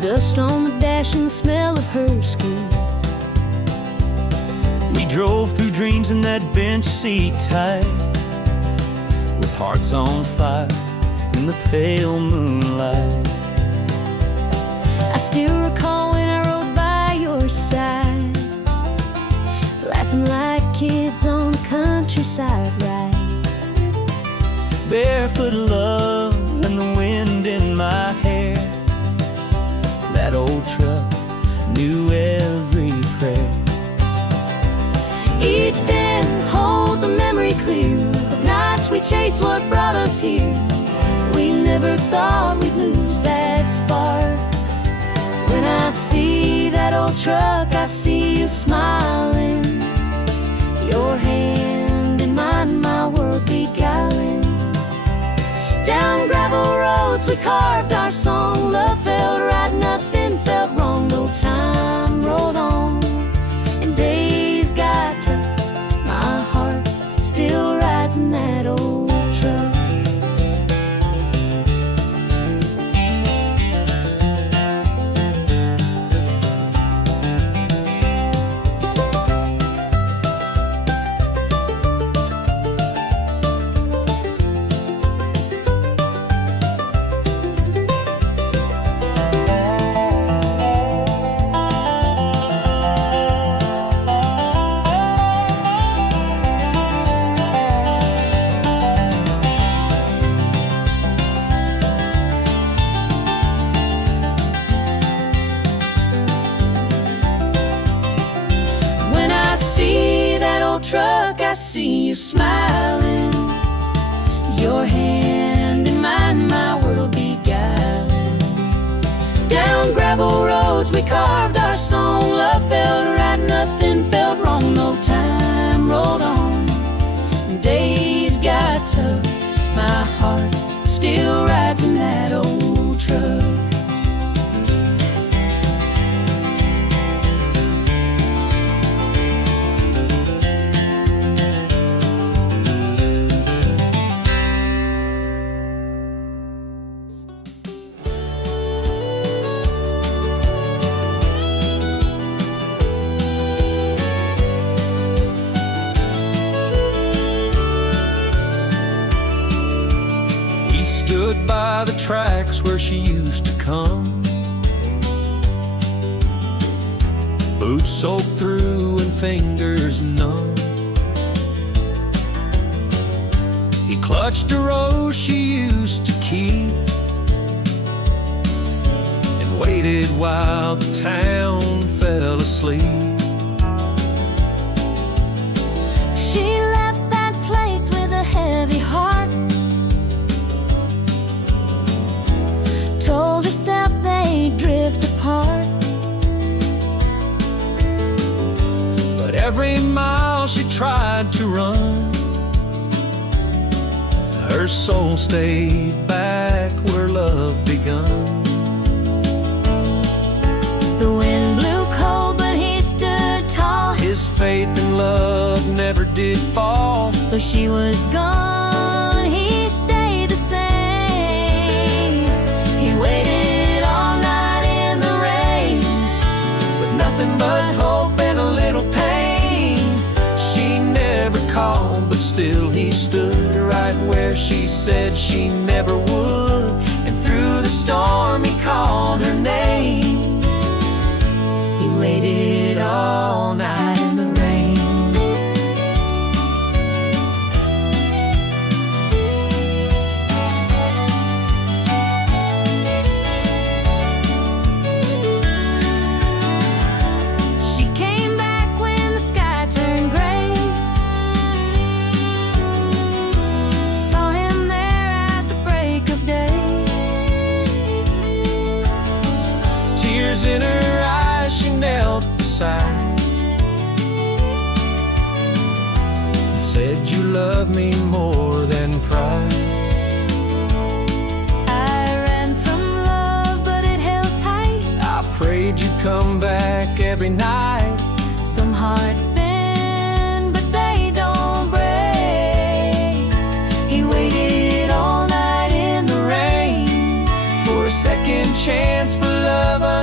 dust on the dash and the smell of her skin. We drove through dreams in that bench seat tight, with hearts on fire in the pale moonlight. I still recall when I rode by your side, laughing like kids on the countryside ride. Barefoot love and the wind in my hair. That old truck knew every prayer. Each den holds a memory clear of nights we chased what brought us here. We never thought we'd lose that spark. When I see that old truck, I see you smiling, your hand in mine, my world beguiling. Down gravel roads we carved our song. Love felt right, nothing felt wrong. No time rolled on and days got tough. My heart still rides in that old truck. Truck, I see you smiling, your hand in mine, my world beguiling. Down gravel roads we carved our song. Love felt right, nothing felt wrong. No time rolled on and days got tough. My heart still rides in that old truck. Stood by the tracks where she used to come, boots soaked through and fingers numb. He clutched a rose she used to keep and waited while the town fell asleep. She left that place with a heavy heart, told herself they'd drift apart. But every mile she tried to run, her soul stayed back where love begun. The wind blew cold, but he stood tall. His faith in love never did fall. Though she was gone, he stayed the same. He waited all night in the rain, With nothing but hope and a little pain. She never called, but still he stood right where she said she never would. And through the storm he called her name. he waited all night in the rain. She came back when the sky turned gray, saw him there at the break of day. Tears in her eyes, she knelt beside and said, "You love me more than pride." I ran from love, but it held tight. I prayed you'd come back every night. Some hearts bend, but they don't break. He waited all night in the rain For a second chance for love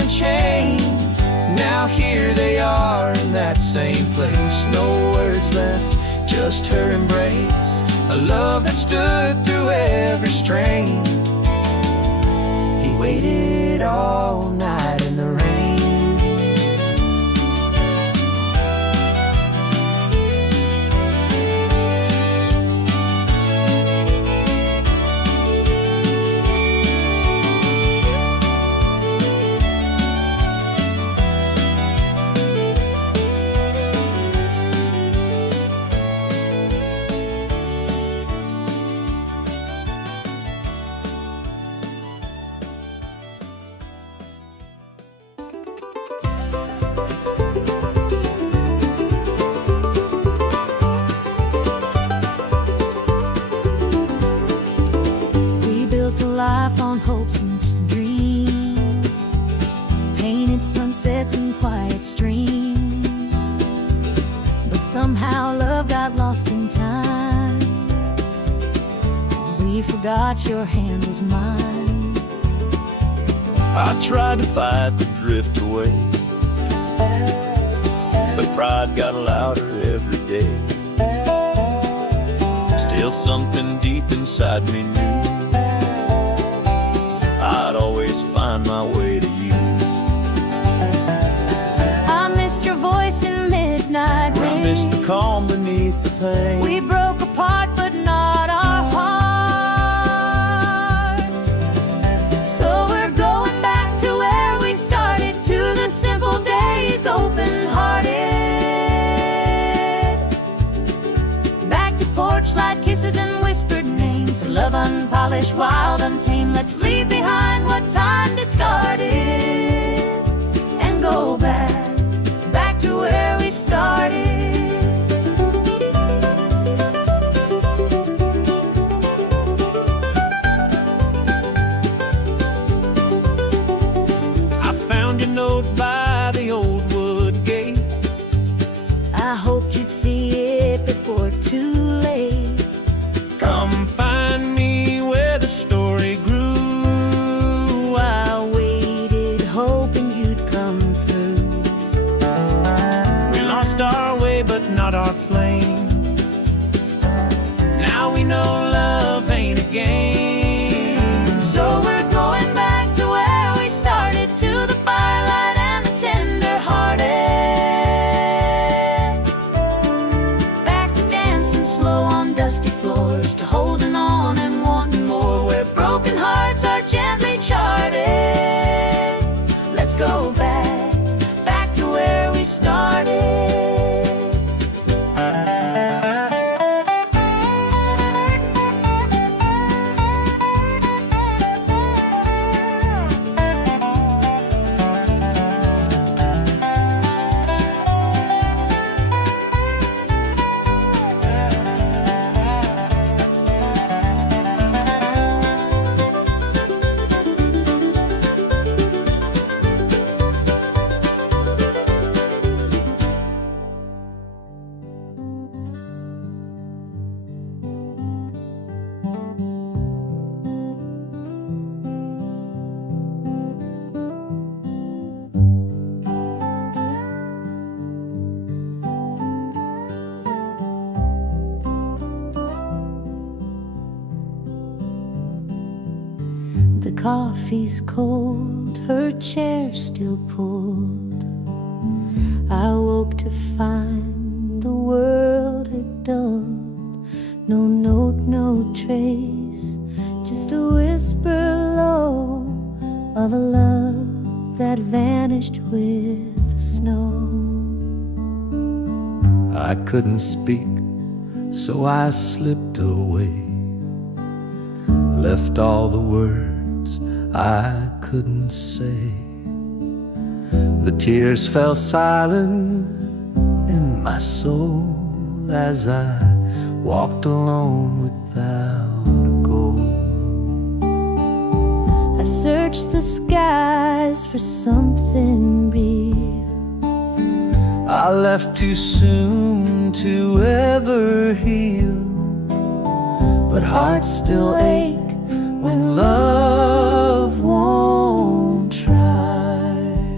and chain. Now here they are in that same place. No words left, just her embrace. A love that stood through every strain. He waited all night in the rain. Life on hopes and dreams, painted sunsets and quiet streams. But somehow love got lost in time. We forgot your hand was mine. I tried to fight the drift away, but pride got louder every day. Still something deep inside me knew I'd always find my way to you. I missed your voice in midnight rain. I missed the calm beneath the pain. We broke apart but not our heart. So we're going back to where we started, to the simple days, open-hearted. Back to porch light kisses and whispered names. Love unpolished, wild, untamed. Let's leave behind what time discarded and go back to where we started. I found your note by the old wood gate. I hoped you'd see it before too late. Come find me where the story grew. I waited, hoping you'd come through. We lost our way, but not our flame. Now we know love ain't a game. So we're going back to where we started, to the firelight and the tender-hearted. Back to dancing slow on dusty floors, to holding on and wanting more, where broken hearts are gently charted. Let's go back to where we started. The coffee's cold, her chair still pulled. I woke to find the world had dulled. No note, no trace, just a whisper low of a love that vanished with the snow. I couldn't speak, so I slipped away, left all the words I couldn't say. The tears fell silent in my soul as I walked alone without a goal. I searched the skies for something real. I left too soon to ever heal, but hearts still ache when love won't try.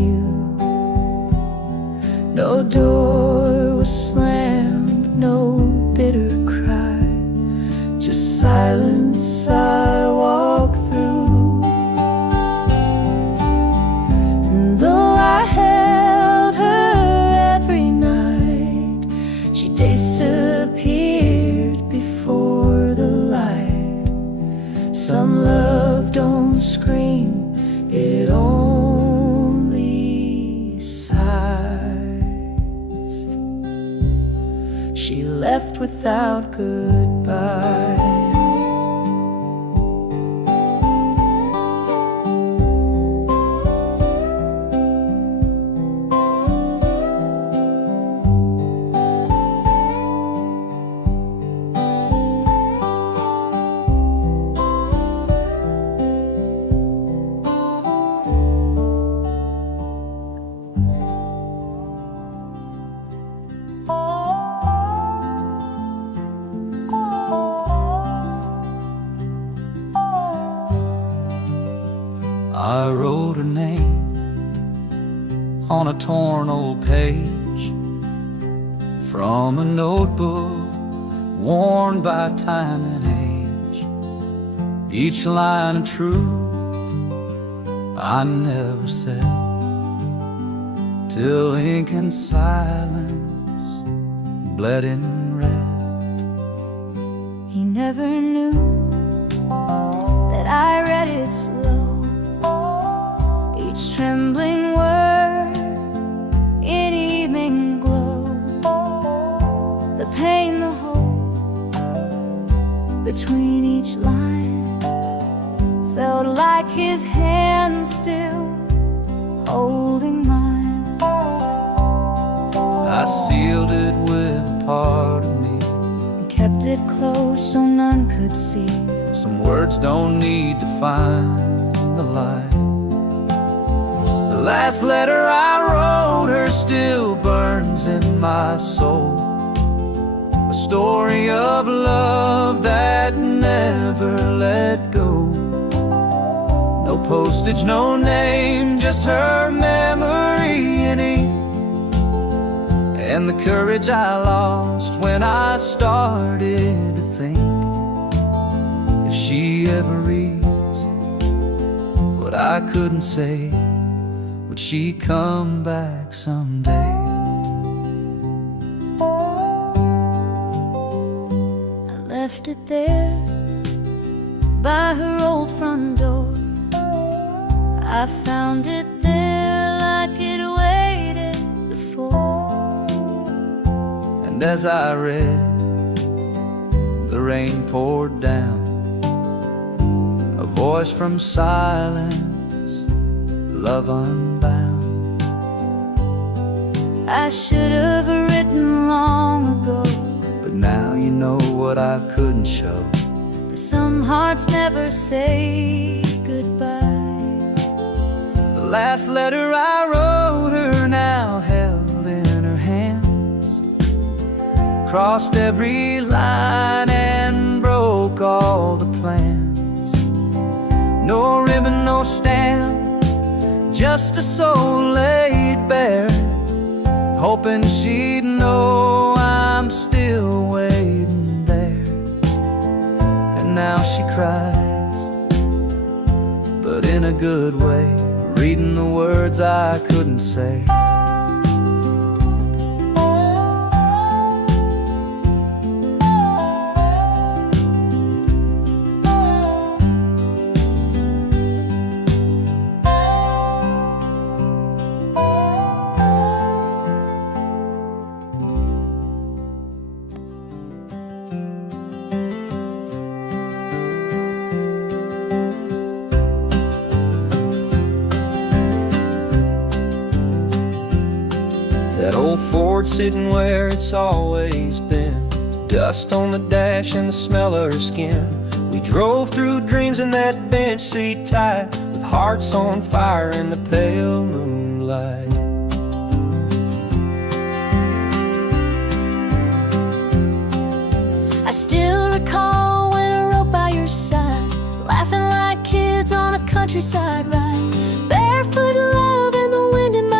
you. No door was slammed, no bitter cry, just silence I walk through. And though I held her every night, she disappeared before the light. Some love don't scream, it only sighs. She left without goodbye. I wrote her name on a torn old page from a notebook worn by time and age. Each line of truth I never said, till ink and silence bled in red. He never knew that I read it slow, each trembling word in evening glow. The pain, the hope between each line felt like his hand still holding mine. I sealed it with a part of me, And kept it close so none could see. some words don't need to find the light. The last letter I wrote her still burns in my soul, a story of love that never let go. No postage, no name, just her memory in ink, and the courage I lost when I started to think, if she ever reads what I couldn't say, would she come back someday? I left it there by her old front door. I found it there like it waited before. And as I read, the rain poured down, a voice from silence, love unbound. I should have written long ago, But now you know what I couldn't show. that some hearts never say goodbye. The last letter I wrote her now held in her hands, crossed every line and broke all the plans. No ribbon, no stamp, just a soul laid bare, hoping she'd know I'm still waiting there. And now she cries, but in a good way, reading the words I couldn't say. That old Ford sitting where it's always been, dust on the dash and the smell of her skin. We drove through dreams in that bench seat tight, with hearts on fire in the pale moonlight. I still recall when I rode by your side, laughing like kids on a countryside ride, barefoot love in the wind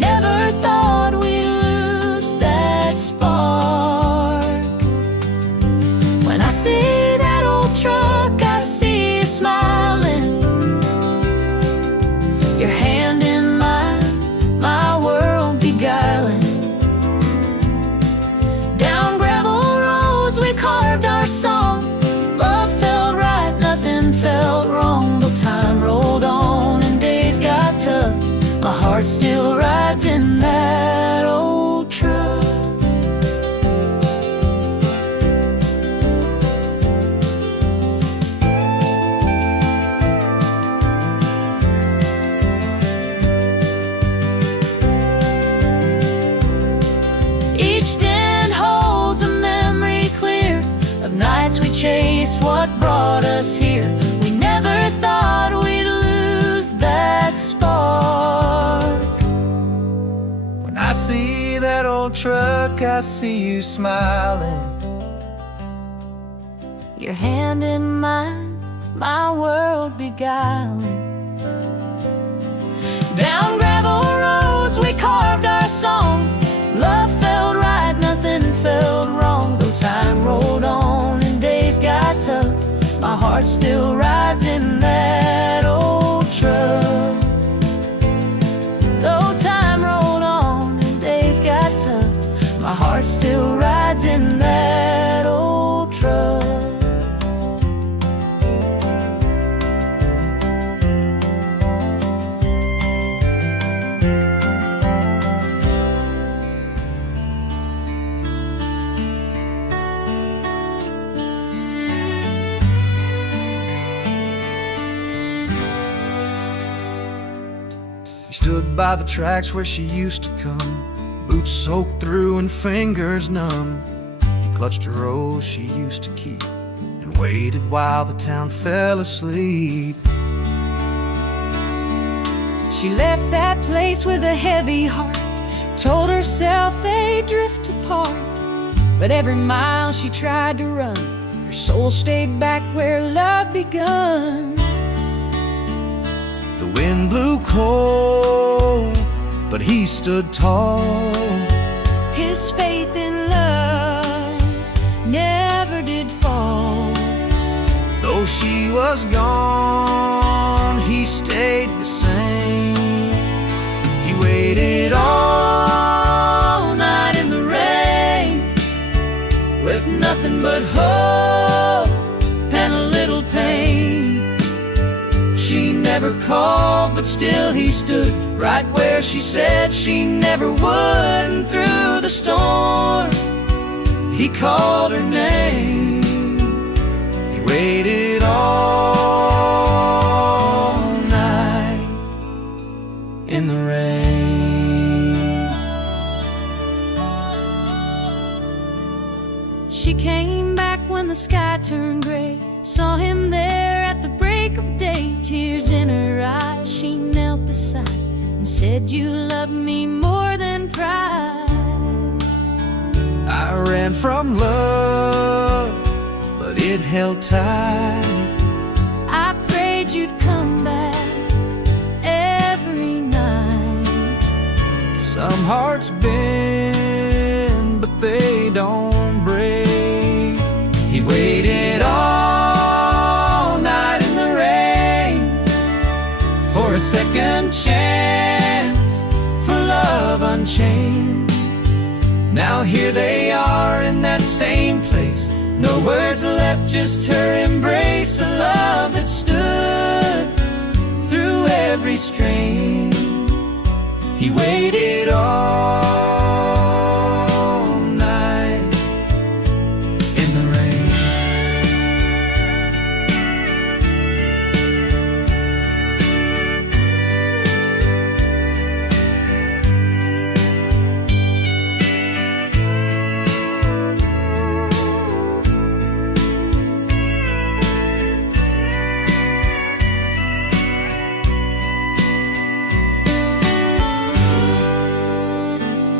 never thought we'd lose that spark. When I see that old truck, I see you smiling, your hand in mine, my world beguiling. Down gravel roads we carved our song. Love felt right, nothing felt wrong. Though time rolled on and days got tough, my heart still rides in that old truck. Each den holds a memory clear of nights we chased what brought us here. We never thought we'd lose that spark. When I see that old truck, I see you smiling, Your hand in mine, my world beguiling. Down gravel roads we carved our song. Love felt right, nothing felt wrong. Though time rolled on and days got tough, my heart still rides in that old truck. Though time rolled on and days got tough, my heart still rides in that old truck. He stood by the tracks where she used to come, boots soaked through and fingers numb. He clutched a rose she used to keep and waited while the town fell asleep. She left that place with a heavy heart, told herself they'd drift apart. But every mile she tried to run, her soul stayed back where love begun. The wind blew cold, but he stood tall. His faith in love never did fall. Though she was gone, he stayed the same. He waited all night in the rain, With nothing but hope and a little pain. she never called, but still he stood right where she said she never would. And through the storm, he called her name. He waited all night in the rain. She came back when the sky turned gray, saw him there at the break of day. Tears in her eyes, she knelt beside and said, "You love me more than pride." I ran from love, but it held tight. I prayed you'd come back every night. Some hearts bend, but they don't break. He waited all night in the rain for a second chance, for love unchained. Now here they are in that same place, no words left, just her embrace. A love that stood through every strain. He waited all night in the rain.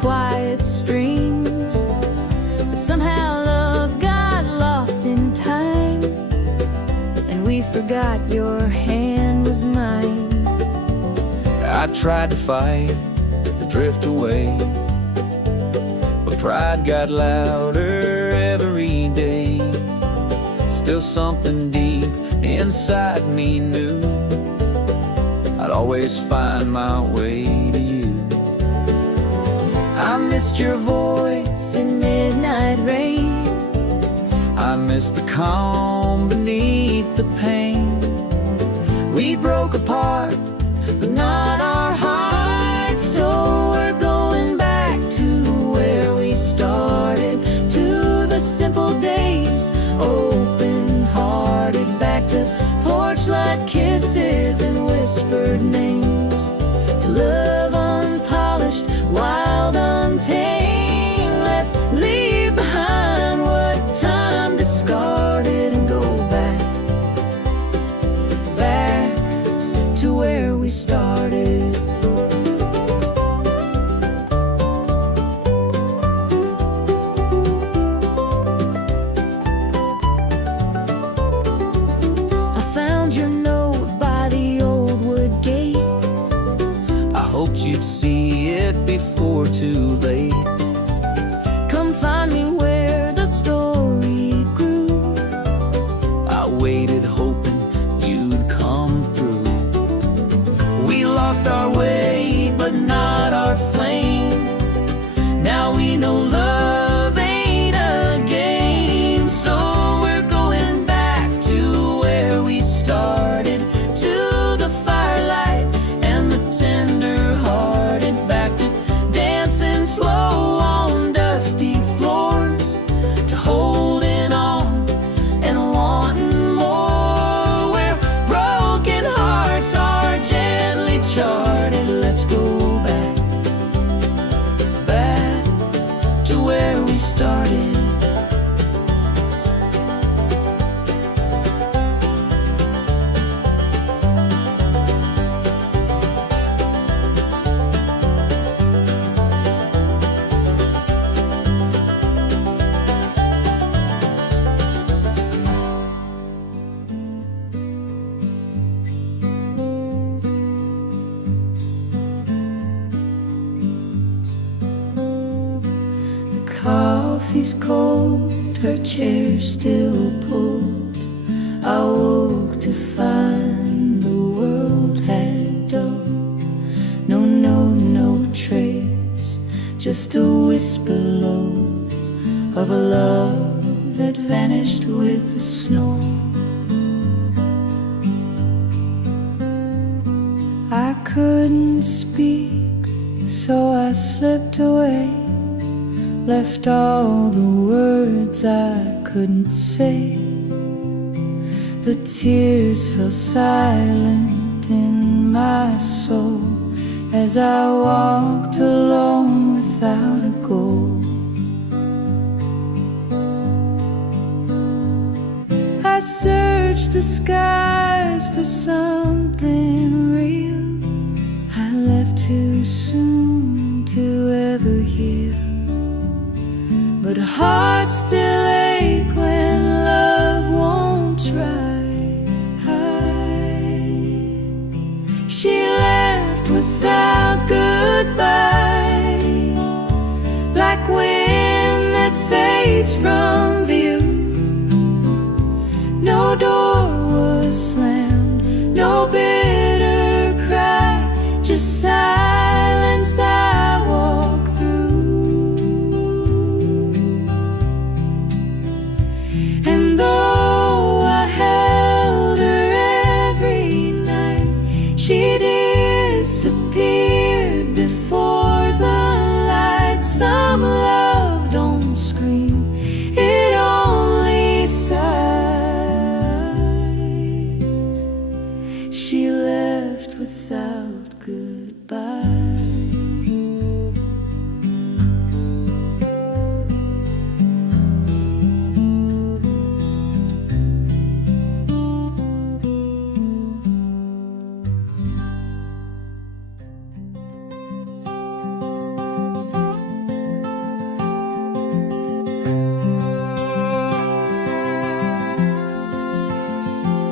quiet streams. But somehow love got lost in time, and we forgot your hand was mine. I tried to fight, to drift away, but pride got louder every day. Still something deep inside me knew I'd always find my way to you. I missed your voice In midnight rain, I missed the calm beneath the pain. We broke apart, but not our hearts. So we're going back to where we started, to the simple days, open-hearted, back to porch light kisses and whispered names, to love unpolished, wild, untamed. Let's leave behind what time discarded and go back, back to where we started. I found your note by the old wood gate. I hoped you'd see it before too late. Come find me where the story grew. I waited hoping you'd come through. We lost our way, but not our flame. Now we know love ain't a game. So we're going back to where we started, to the firelight and the tender-hearted, back to dancing slow on dusty floors, to holding on and wanting more, where broken hearts are gently charted. Let's go back, back to where we started. Coffee's cold, her chair still pulled. I woke to find the world had dulled. No note, no trace, just a whisper low of a love that vanished with the snow. I couldn't speak, so I slipped away, left all the words I couldn't say. The tears fell silent in my soul as I walked alone without a goal. I searched the skies for something real. I left too soon to ever heal, but hearts still ache when love won't try. She left without goodbye, like wind that fades from view. No door was slammed, no bitter cry, just silence I walk through. And though I held her every night, she disappeared before the light. Some love don't scream, it only sighs.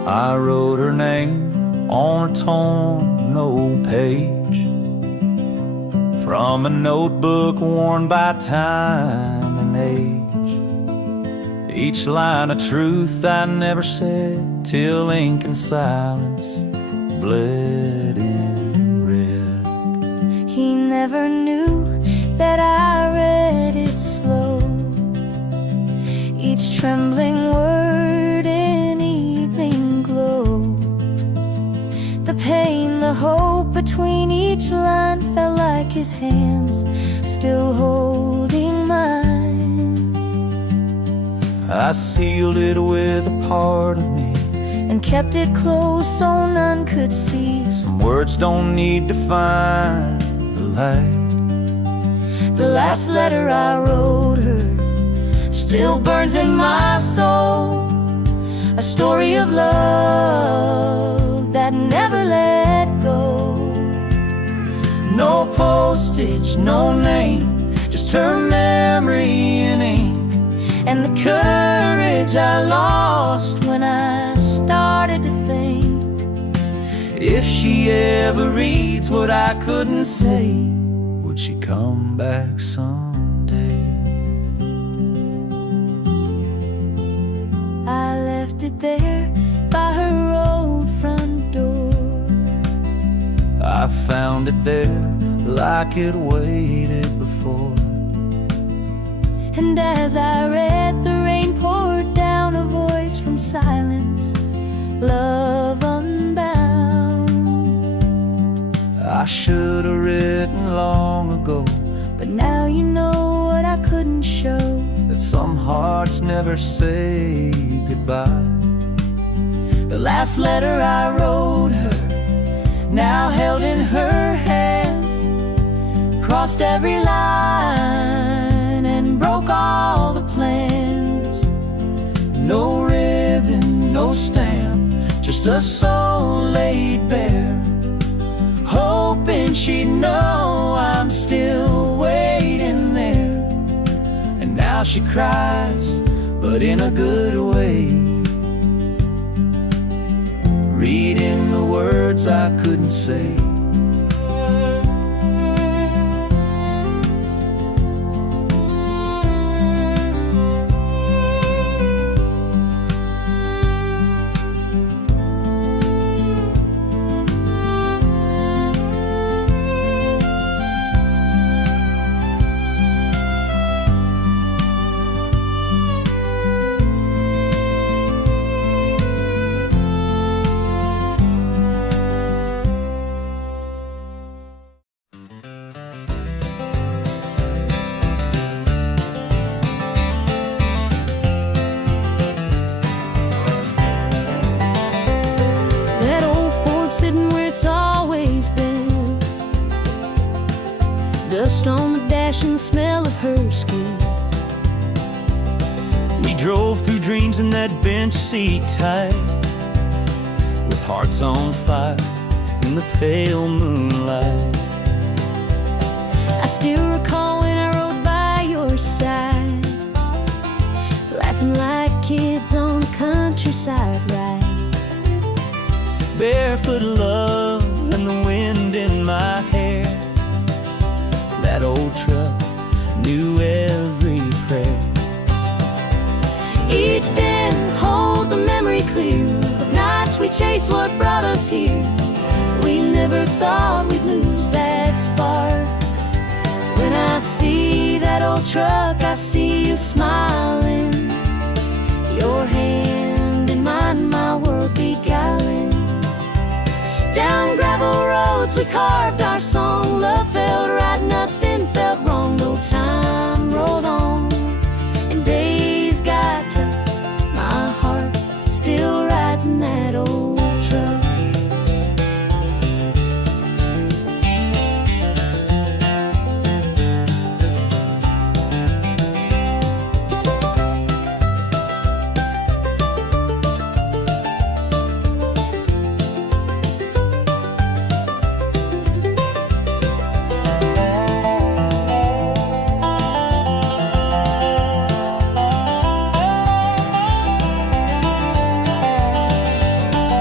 I wrote her name on a torn old page from a notebook worn by time and age. Each line a truth I never said till ink and silence bled in red. He never knew that I read it slow, each trembling word in evening glow. The pain, the hope between each line felt like his hands still holding mine. I sealed it with a part of me and kept it close so none could see. Some words don't need to find the light. The last letter I wrote her still burns in my soul, a story of love that never let go. No postage, no name, just her memory in ink, and the courage I lost when I started to think, if she ever reads what I couldn't say, would she come back someday? I left it there by her old front door. I found it there like it waited before. And as I read, the rain poured down, a voice from silence, love unbound. I should have written long ago, but now you know what I couldn't show, that some hearts never say goodbye. The last letter I wrote her, now held in her hands, crossed every line and broke all the plans. No ribbon, no stamp, just a soul laid bare, hoping she'd know I'm still waiting there. And now she cries, but in a good way, reading the words I couldn't say. Dust on the dash and the smell of her skin. We drove through dreams in that bench seat tight, with hearts on fire in the pale moonlight. I still recall when I rode by your side, laughing like kids on the countryside ride. Barefoot love and the wind in my hair. That old truck knew every prayer. Each den holds a memory clear of nights we chased what brought us here. We never thought we'd lose that spark. When I see that old truck, I see you smiling, your hand in mine, my world beguiling. Down gravel roads we carved our song. Love felt right, nothing felt wrong. No time rolled on and days got tough. My heart still rides in that old truck.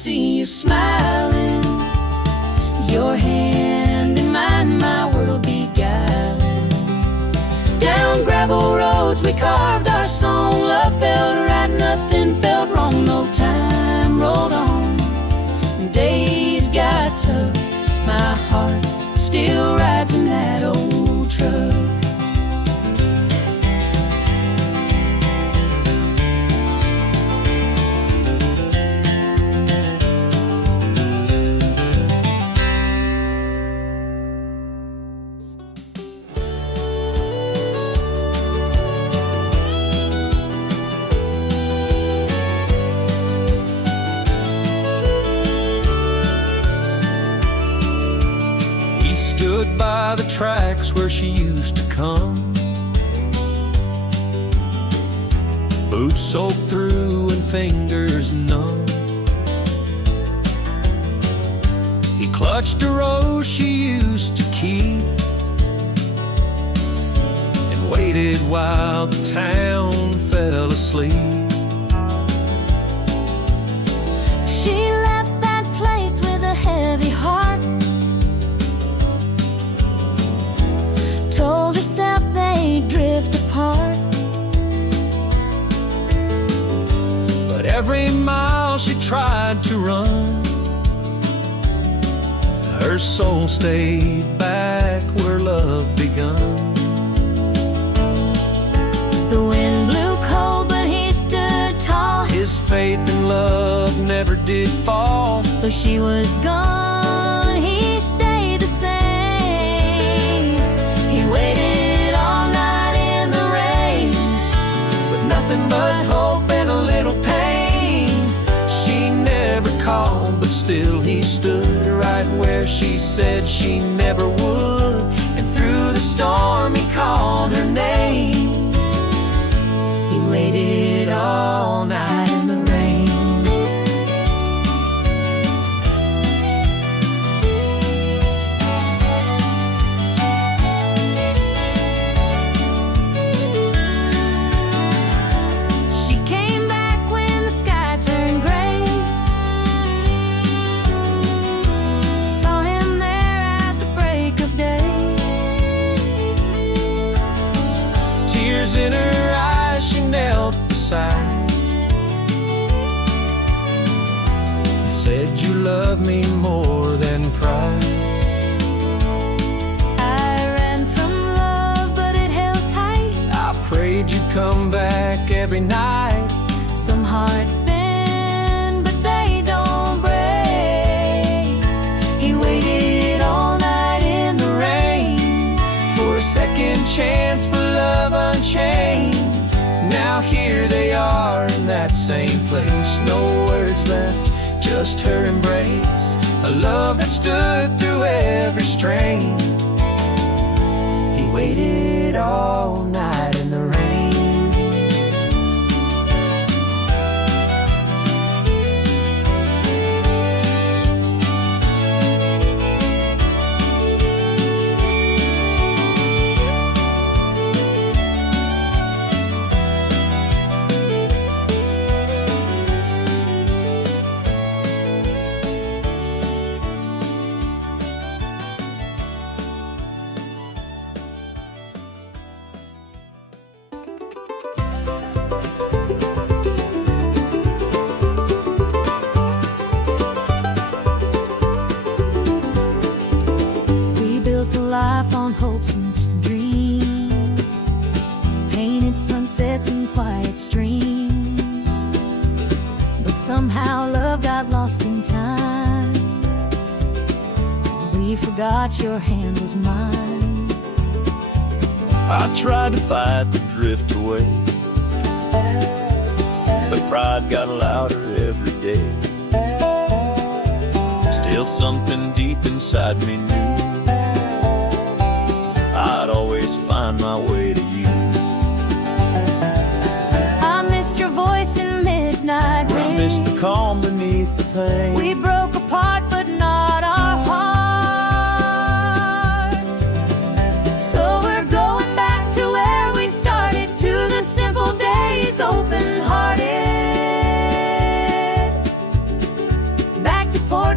see you smiling, your hand in mine, my world beguiling. Down gravel roads we carved our song, love felt right, nothing felt wrong, no time rolled on. Days got tough, my heart still rides in that old truck. Stood by the tracks where she used to come, boots soaked through and fingers numb. He clutched a rose she used to keep and waited while the town fell asleep. She left that place with a heavy heart, told herself they'd drift apart. But every mile she tried to run, her soul stayed back where love begun. The wind blew cold, but he stood tall. His faith in love never did fall. Though she was gone, he stayed the same. He waited all night in the rain, With nothing but hope and a little pain. She never called, but still he stood right where she said she never would. And through the storm he called her name. he waited all night in the rain. She came back when the sky turned gray, saw him there at the break of day. Tears in her eyes, she knelt beside and said, "You love me more than pride." I ran from love, but it held tight. I prayed you'd come back every night. Some hearts bend, but they don't break. He waited all night in the rain For a second chance for love unchained. Now here they are in that same place. No words left, just her embrace. A love that stood through every strain. He waited all night in the rain. We built a life on hopes and dreams, painted sunsets and quiet streams. But somehow love got lost in time. We forgot your hand was mine. I tried to fight the drift away, but pride got louder every day. Still something deep inside me knew I'd always find my way to you. I missed your voice in midnight I rain. missed the calm beneath the pain. We broke apart, but not our heart. So we're going back to where we started, to the simple days, open-hearted.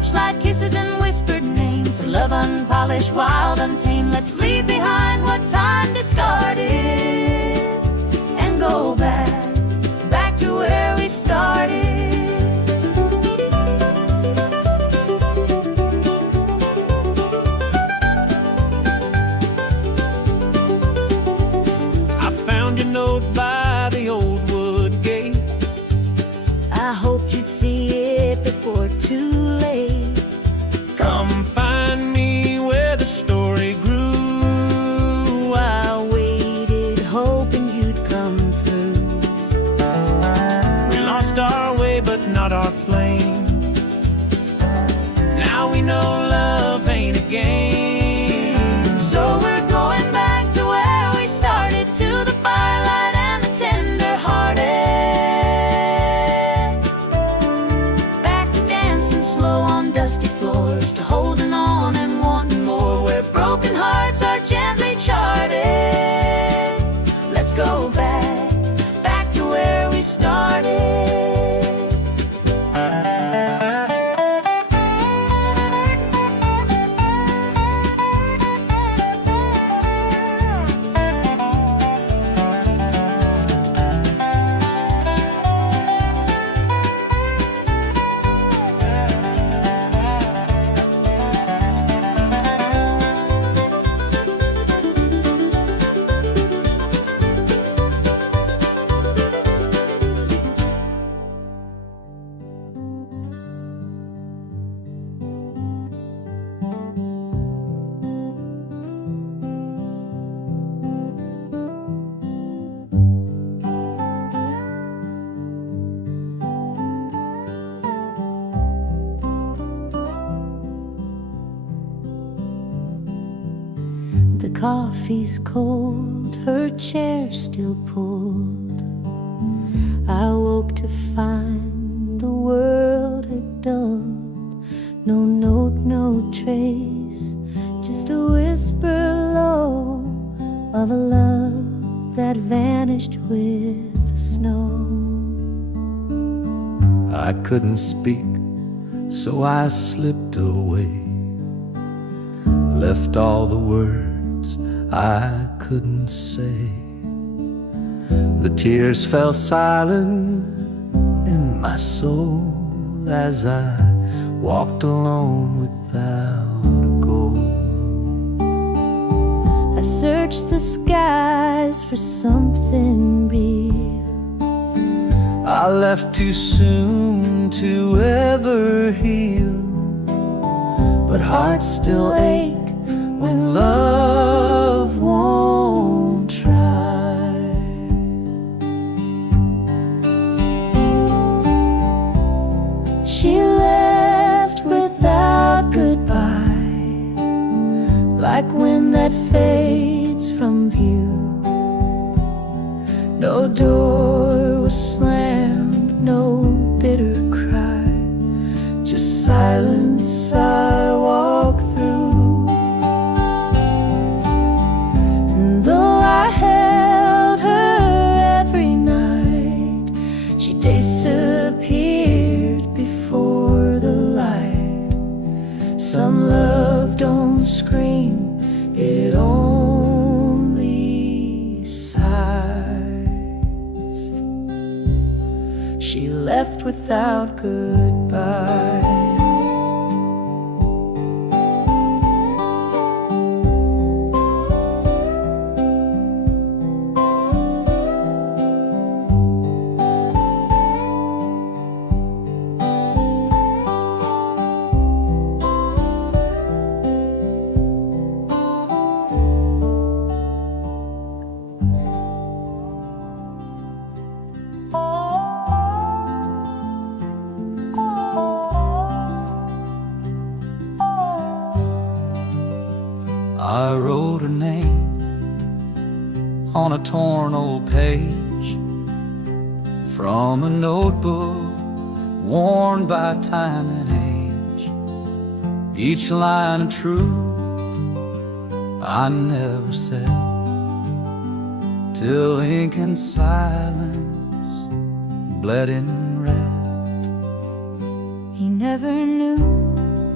torchlight kisses and whispered names. Love unpolished, wild, untamed. Let's leave behind what time discarded and go back to where we started. I found your note by the old wood gate. I hoped you'd see it before too late. Come find me where the story grew. I waited, hoping you'd come through. We lost our way, but not our flame. Now we know love ain't a game. So we're going back to where we started, to the firelight and the tender-hearted. Back to dancing slow on dusty floors, to holding on and wanting more, where broken hearts are gently charted. Let's go back to where we started. The coffee's cold, her chair still pulled. I woke to find the world had dulled. No note, no trace, just a whisper low of a love that vanished with the snow. I couldn't speak, so I slipped away, left all the words I couldn't say. The tears fell silent in my soul as I walked alone without a goal. I searched the skies for something real. I left too soon to ever heal, but hearts still ache when love won't try. She left without goodbye, like wind that fades from view. No door was slammed, no bitter cry, just silence I walk through. And though I held her every night, she disappeared before the light. Some love don't scream, it only sighs. She left without goodbye. I wrote her name on a torn old page from a notebook worn by time and age. Each line of truth I never said, till ink and silence bled in red. He never knew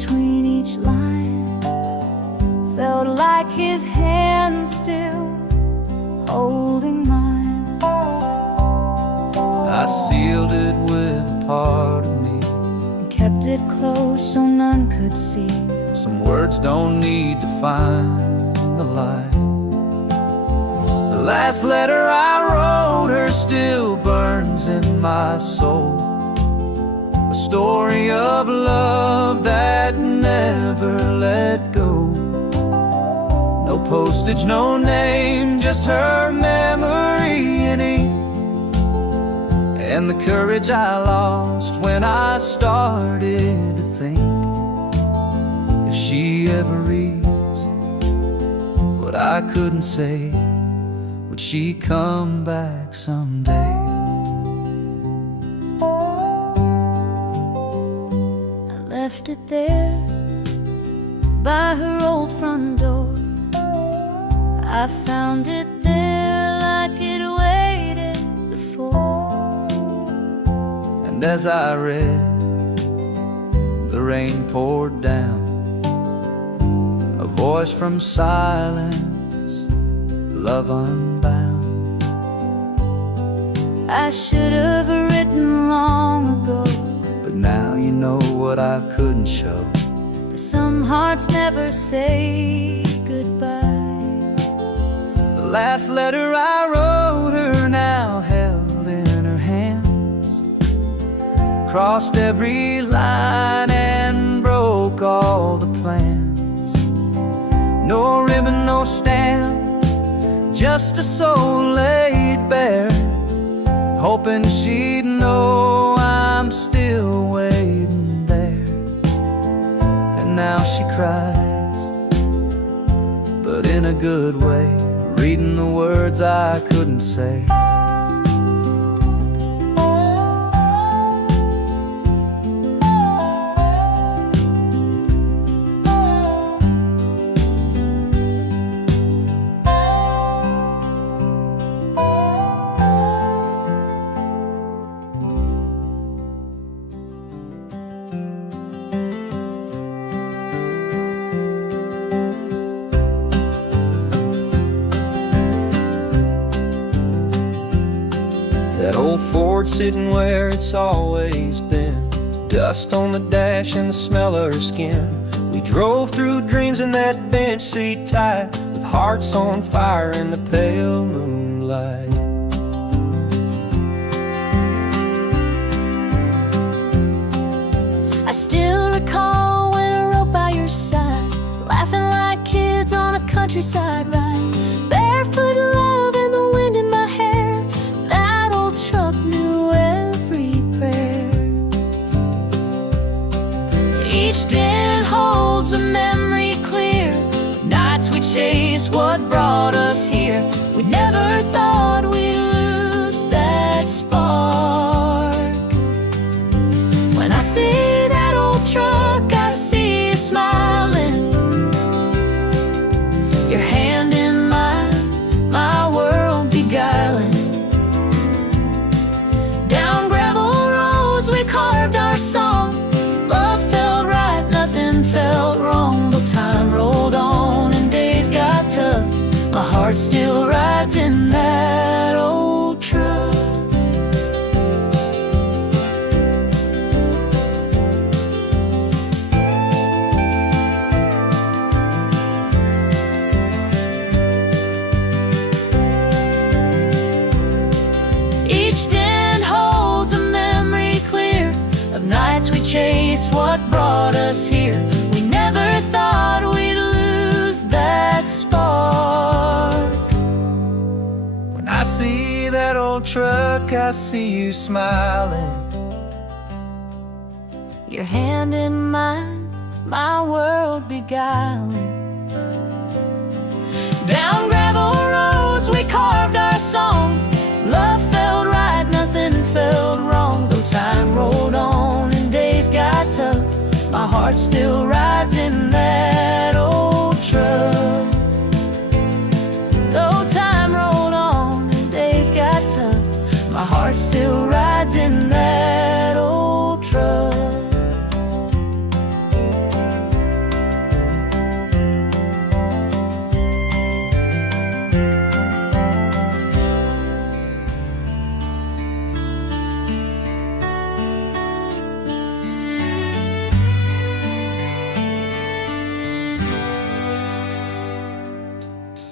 between each line. Felt like his hand still holding mine. I sealed it with a part of me And kept it close so none could see. Some words don't need to find the light. The last letter I wrote her still burns in my soul. A story of love that never let go. No postage, no name, just her memory in ink. And the courage I lost when I started to think, if she ever reads what I couldn't say, would she come back someday? I left it there by her old front door. I found it there like it waited before. And as I read, the rain poured down, a voice from silence, love unbound. I should have written long ago, But now you know what I couldn't show. that some hearts never say goodbye. The last letter I wrote her now held in her hands, crossed every line and broke all the plans. No ribbon, no stamp, just a soul laid bare, hoping she'd know I'm still waiting there. And now she cries, but in a good way, reading the words I couldn't say. That old Ford sitting where it's always been, dust on the dash and the smell of her skin. We drove through dreams in that bench seat tight, with hearts on fire in the pale moonlight. I still recall when I rode by your side, laughing like kids on a countryside ride. Barefoot love and the wind in my hair, that old truck knew every prayer. Each dent holds a memory clear, nights we chased what brought us here. We never thought we'd lose that spark. When I see that old truck, I see you smiling, your hand in mine, my world beguiling. Down gravel roads we carved our song, love felt right, nothing felt wrong. But time rolled on and days got tough, my heart still rides in that old truck. Each dent holds a memory clear of nights we chased what brought us here. We never thought we'd lose that spark. When I see that old truck, I see you smiling, Your hand in mine, my world beguiling. Down gravel roads we carved our song, love felt right, nothing felt wrong. Though time rolled on and days got tough, my heart still rides in that old truck. Though time rolled on and days got tough, my heart still rides in that old truck.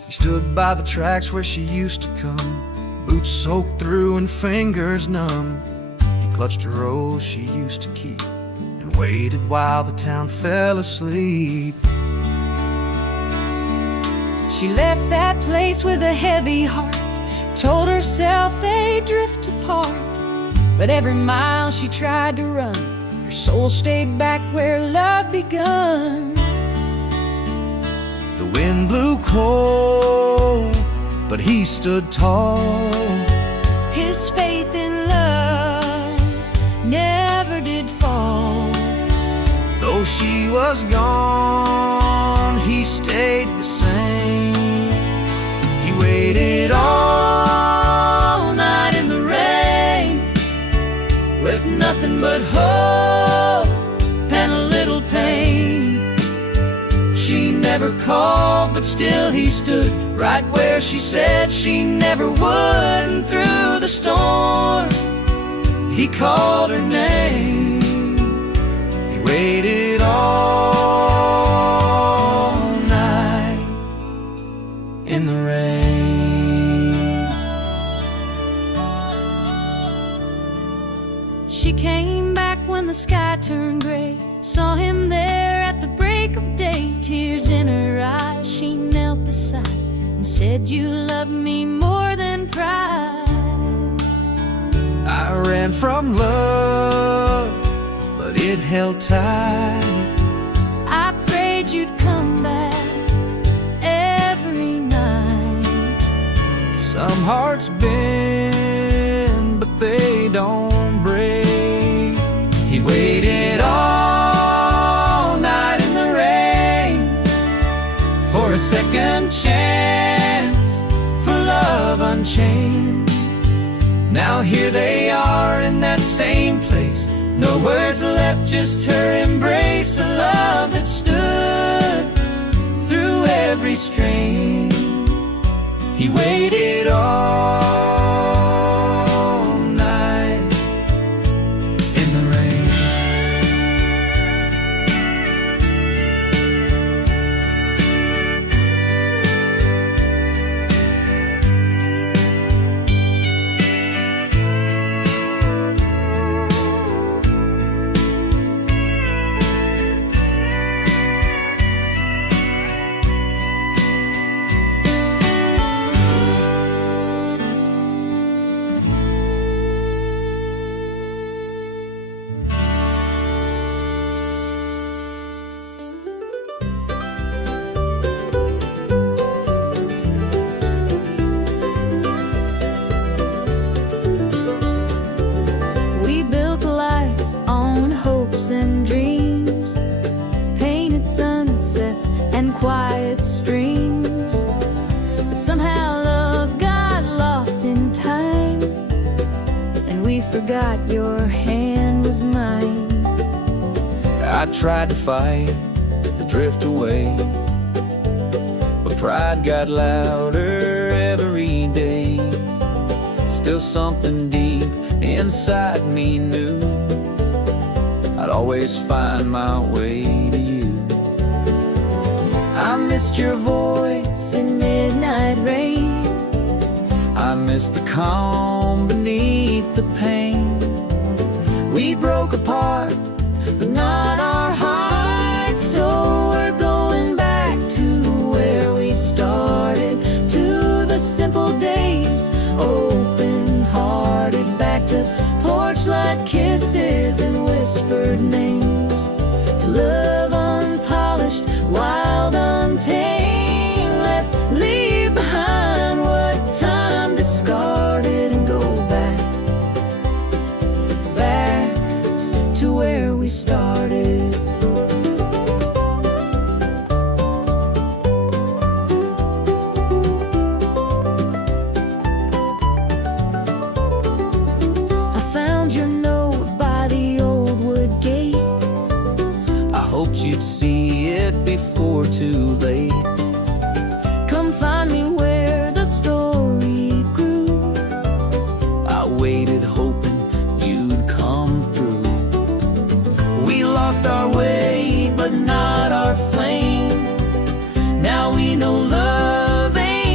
He stood by the tracks where she used to come, boots soaked through and fingers numb. He clutched a rose she used to keep and waited while the town fell asleep. She left that place with a heavy heart, told herself they'd drift apart. But every mile she tried to run, her soul stayed back where love begun. The wind blew cold, but he stood tall. His faith in love never did fall. Though she was gone, he stayed the same. He waited all night in the rain, With nothing but hope and a little pain. she never called, but still he stood right where she said she never would. And through the storm, he called her name. He waited all night in the rain. She came back when the sky turned gray, saw him there at the break of day. Tears in her eyes, she knelt beside and said, "You love me more than pride." I ran from love, but it held tight. I prayed you'd come back every night. Some hearts bend, but they don't break. He waited all night in the rain for a second chance, for love unchained. Now here they are in that same place, no words left, just her embrace. A love that stood through every strain. He waited all night in the rain. We built a life on hopes and dreams, painted sunsets and quiet streams. But somehow love got lost in time, and we forgot your hand was mine. I tried to fight the drift away, but pride got louder every day. Still something deep inside me knew I'd always find my way to you. I missed your voice in midnight rain. I missed the calm beneath the pain. We broke apart, but not our hearts. So we're going back to where we started, to the simple days, open-hearted, back to porch light kisses and whispered names, to love unpolished, wild, untamed. Let's leave behind what time discarded and go back to where we started. I found your note by the old wood gate. I hoped you'd see it before too late. Come find me where the story grew. I waited hoping you'd come through. We lost our way, but not our flame. Now we know love ain't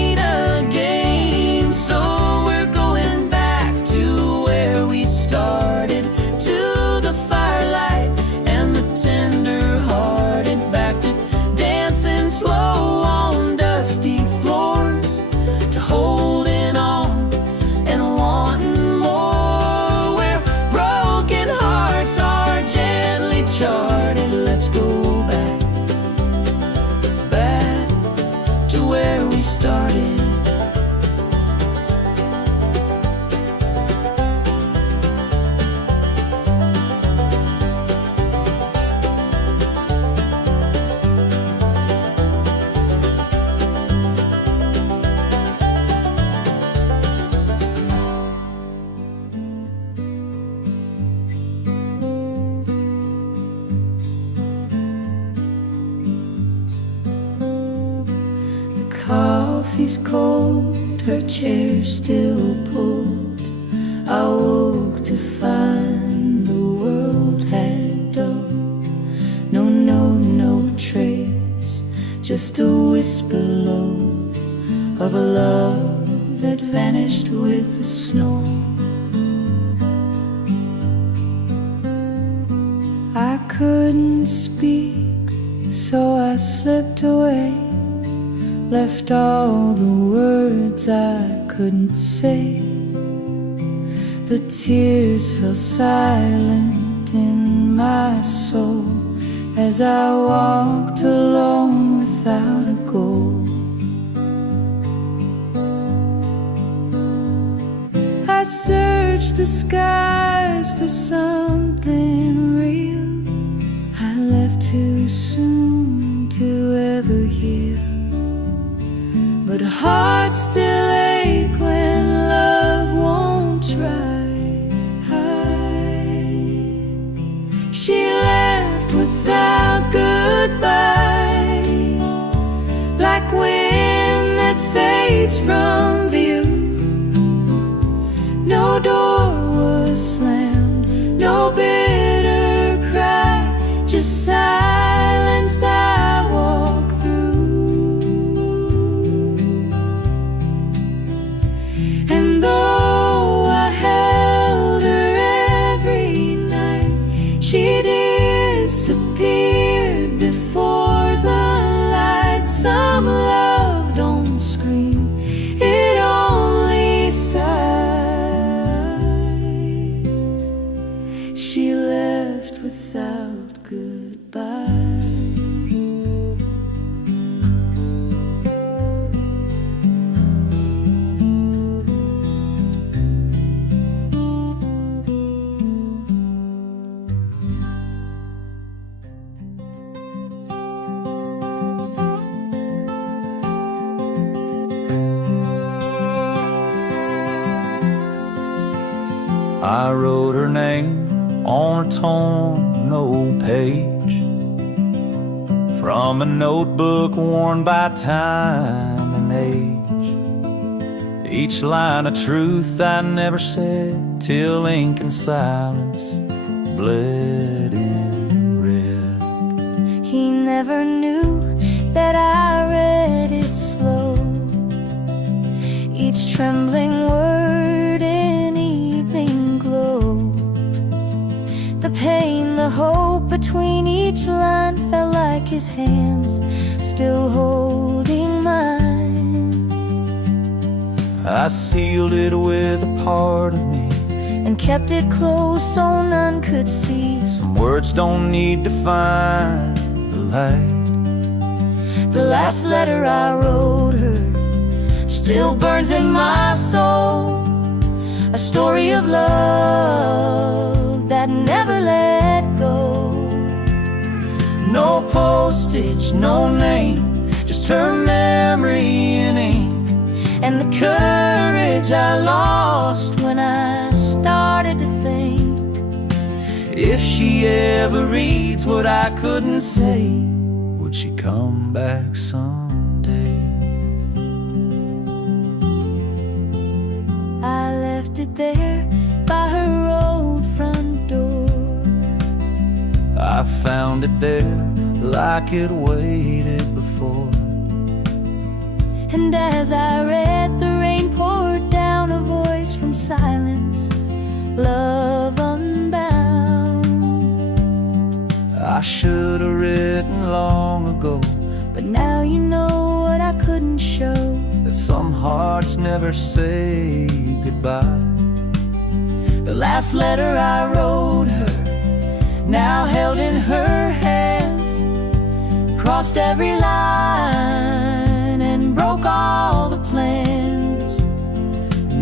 started. Coffee's cold, her chair still pulled. I woke to find the world had dulled. No trace, just a whisper low of a love that vanished with the snow. I couldn't speak, so I slipped away, left all the words I couldn't say. The tears fell silent in my soul as I walked alone without a goal. I searched the skies for something real. I left too soon to ever heal, but hearts still ache when love won't try. She left without goodbye, like wind that fades from view. No door was slammed, no bitter cry, just silence I walk through. And though I held her every night, she disappeared before the light. Some love don't scream, it only sighs. She left without goodbye. I wrote her name on a torn old page from a notebook worn by time and age. Each line a truth I never said, till ink and silence bled in red. He never knew that I read it slow, each trembling word in evening glow. The pain, the hope between each line felt like his hands still holding mine. I sealed it with a part of me and kept it close so none could see. Some words don't need to find the light. The last letter I wrote her still burns in my soul, a story of love that never let go. No postage, no name, just her memory in ink, and the courage I lost when I started to think. If she ever reads what I couldn't say, would she come back someday? I left it there by her old front door. I found it there like it waited before. And as I read, the rain poured down, a voice from silence, love unbound. I should have written long ago, but now you know what I couldn't show, that some hearts never say goodbye. the last letter I wrote her, now held in her hands, crossed every line and broke all the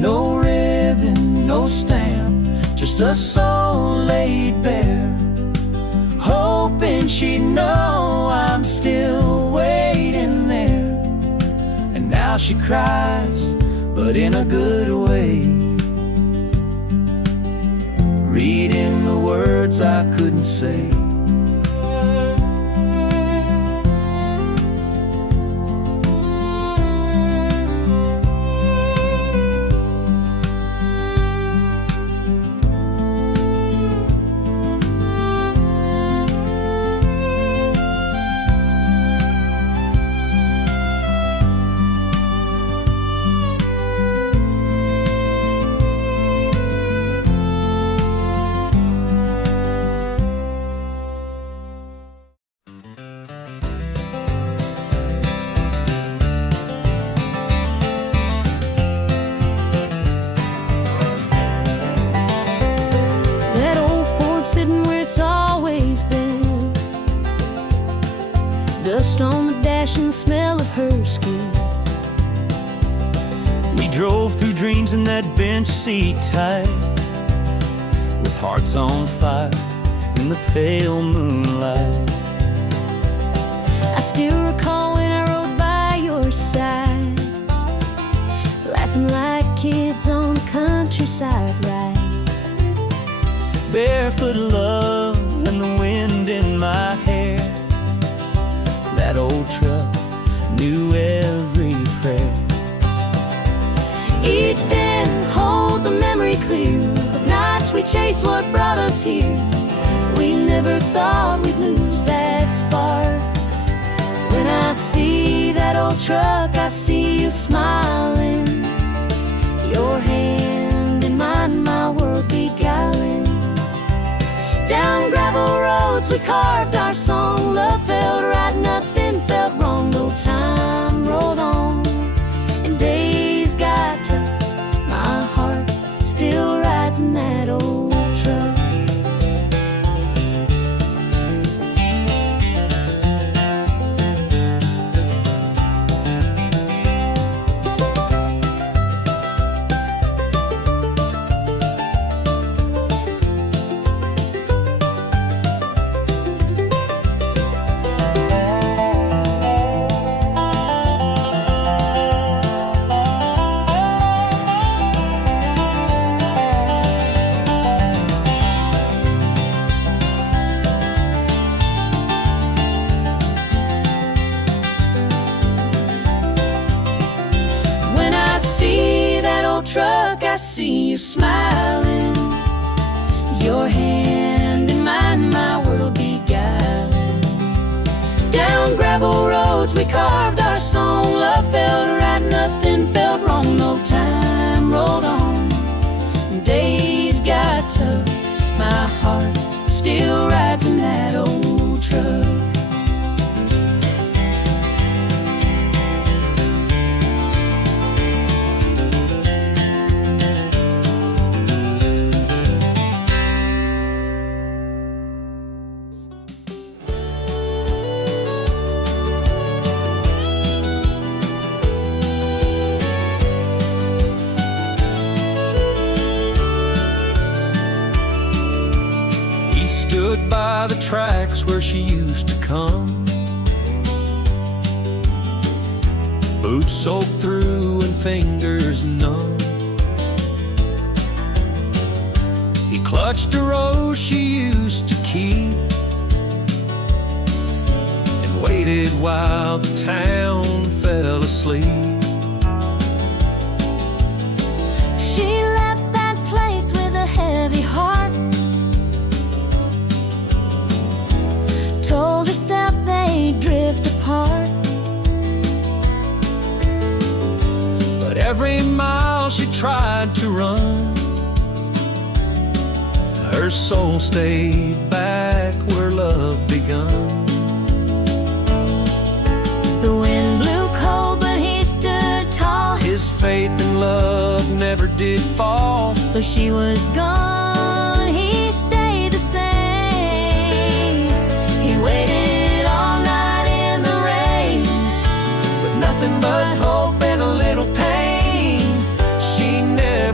No ribbon, no stamp, just a soul laid bare, hoping she'd know I'm still waiting there. And now she cries, but in a good way, reading the words I couldn't say. That old Ford sitting where it's always been, dust on the dash and the smell of her skin. We drove through dreams in that bench seat tight, with hearts on fire in the pale moonlight. I still recall when I rode by your side, laughing like kids on the countryside ride. Barefoot love and the wind in my hair. That old truck knew every prayer. Each day holds a memory clear of nights we chased what brought us here. We never thought we'd lose that spark. When I see that old truck, I see you smiling, your hand in mine, my world beguiling. Down gravel roads we carved our song. Love felt right, nothing felt wrong. No time rolled on and days got tough. My heart still rides in that old truck. Truck, I see you smiling, your hand in mine, my world beguiling. Down gravel roads we carved our song. Love felt right, nothing felt wrong. No time rolled on, days got tough. My heart still rides in that old truck. Stood by the tracks where she used to come, boots soaked through and fingers numb. He clutched a rose she used to keep and waited while the town fell asleep. She left that place with a heavy heart, told herself they'd drift apart. But every mile she tried to run, her soul stayed back where love begun. The wind blew cold, but he stood tall. His faith in love never did fall. Though she was gone, he stayed the same. He waited all night in the rain, with nothing but hope and a little pain. She never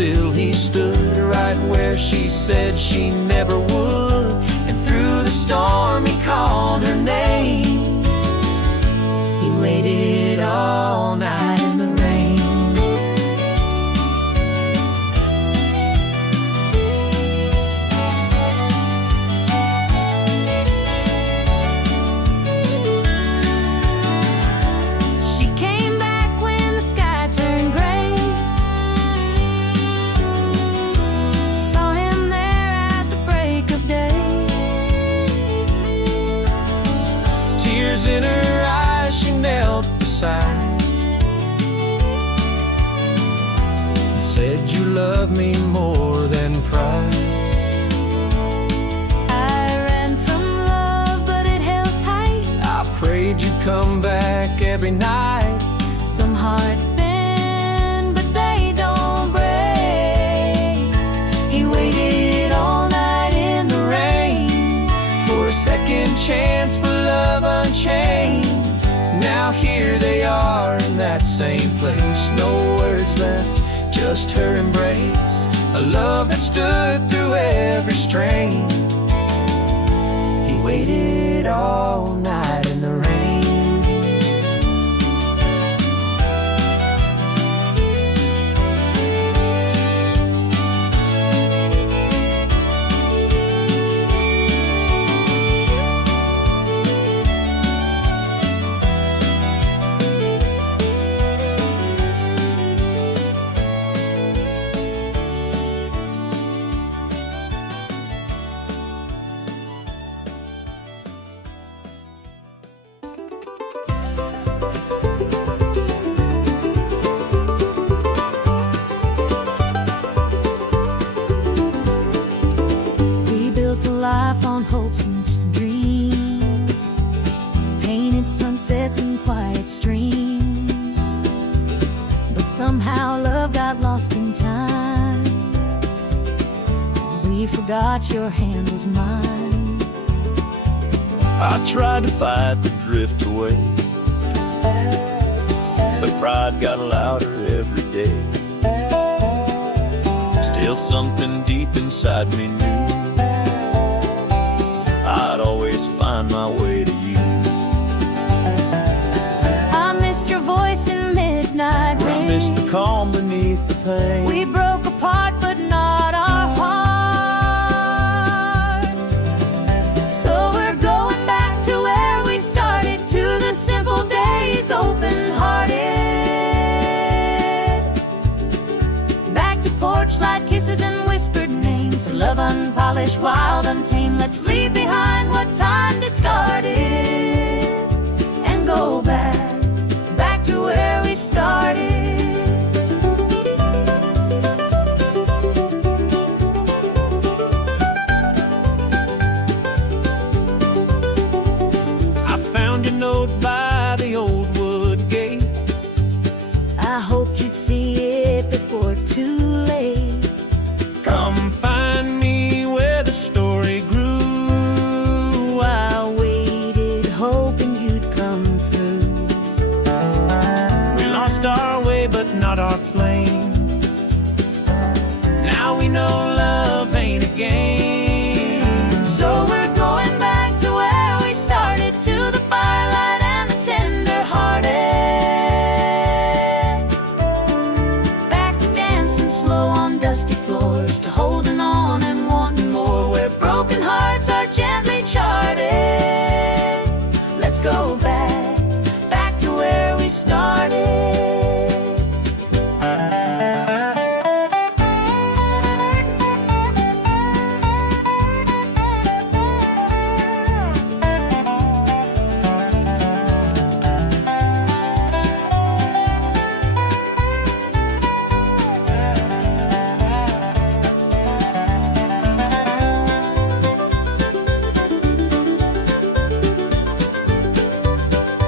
still he stood right where she said she never would. And through the storm he called her name. He waited all night in the rain. She came back when the sky turned gray. Saw him there at the break of day. Tears in her eyes, she knelt beside and said, "You love me more than pride." I ran from love, but it held tight. I prayed you'd come back every night. Some hearts bend, but they don't break. He waited all night in the rain For a second chance for love unchained. Now here they are in that same place. No words left, just her embrace. A love that stood through every strain. He waited all night in the rain. Life on hopes and dreams, painted sunsets and quiet streams. But somehow love got lost in time. We forgot your hand was mine. I tried to fight the drift away, but pride got louder every day. Still something deep inside me knew I'd always find my way to you. I missed your voice in midnight rain. I missed the calm beneath the pain. We broke apart, but not our heart. So we're going back to where we started, to the simple days, open-hearted. Back to porch light kisses and whispered names. Love unpolished, wild, untamed. Let's leave behind what time discarded and go back to where we started. I found your note by the old wood gate. I hoped you'd see it before too late. Come find me where the story grew. I waited, hoping you'd come through. We lost our way, but not our flame. Now we know love ain't a game. So we're going back to where we started, to the firelight and the tender-hearted. Back to dancing slow on dusty floors, to holding on and wanting more, where broken hearts are gently charted. Let's go back to where we started.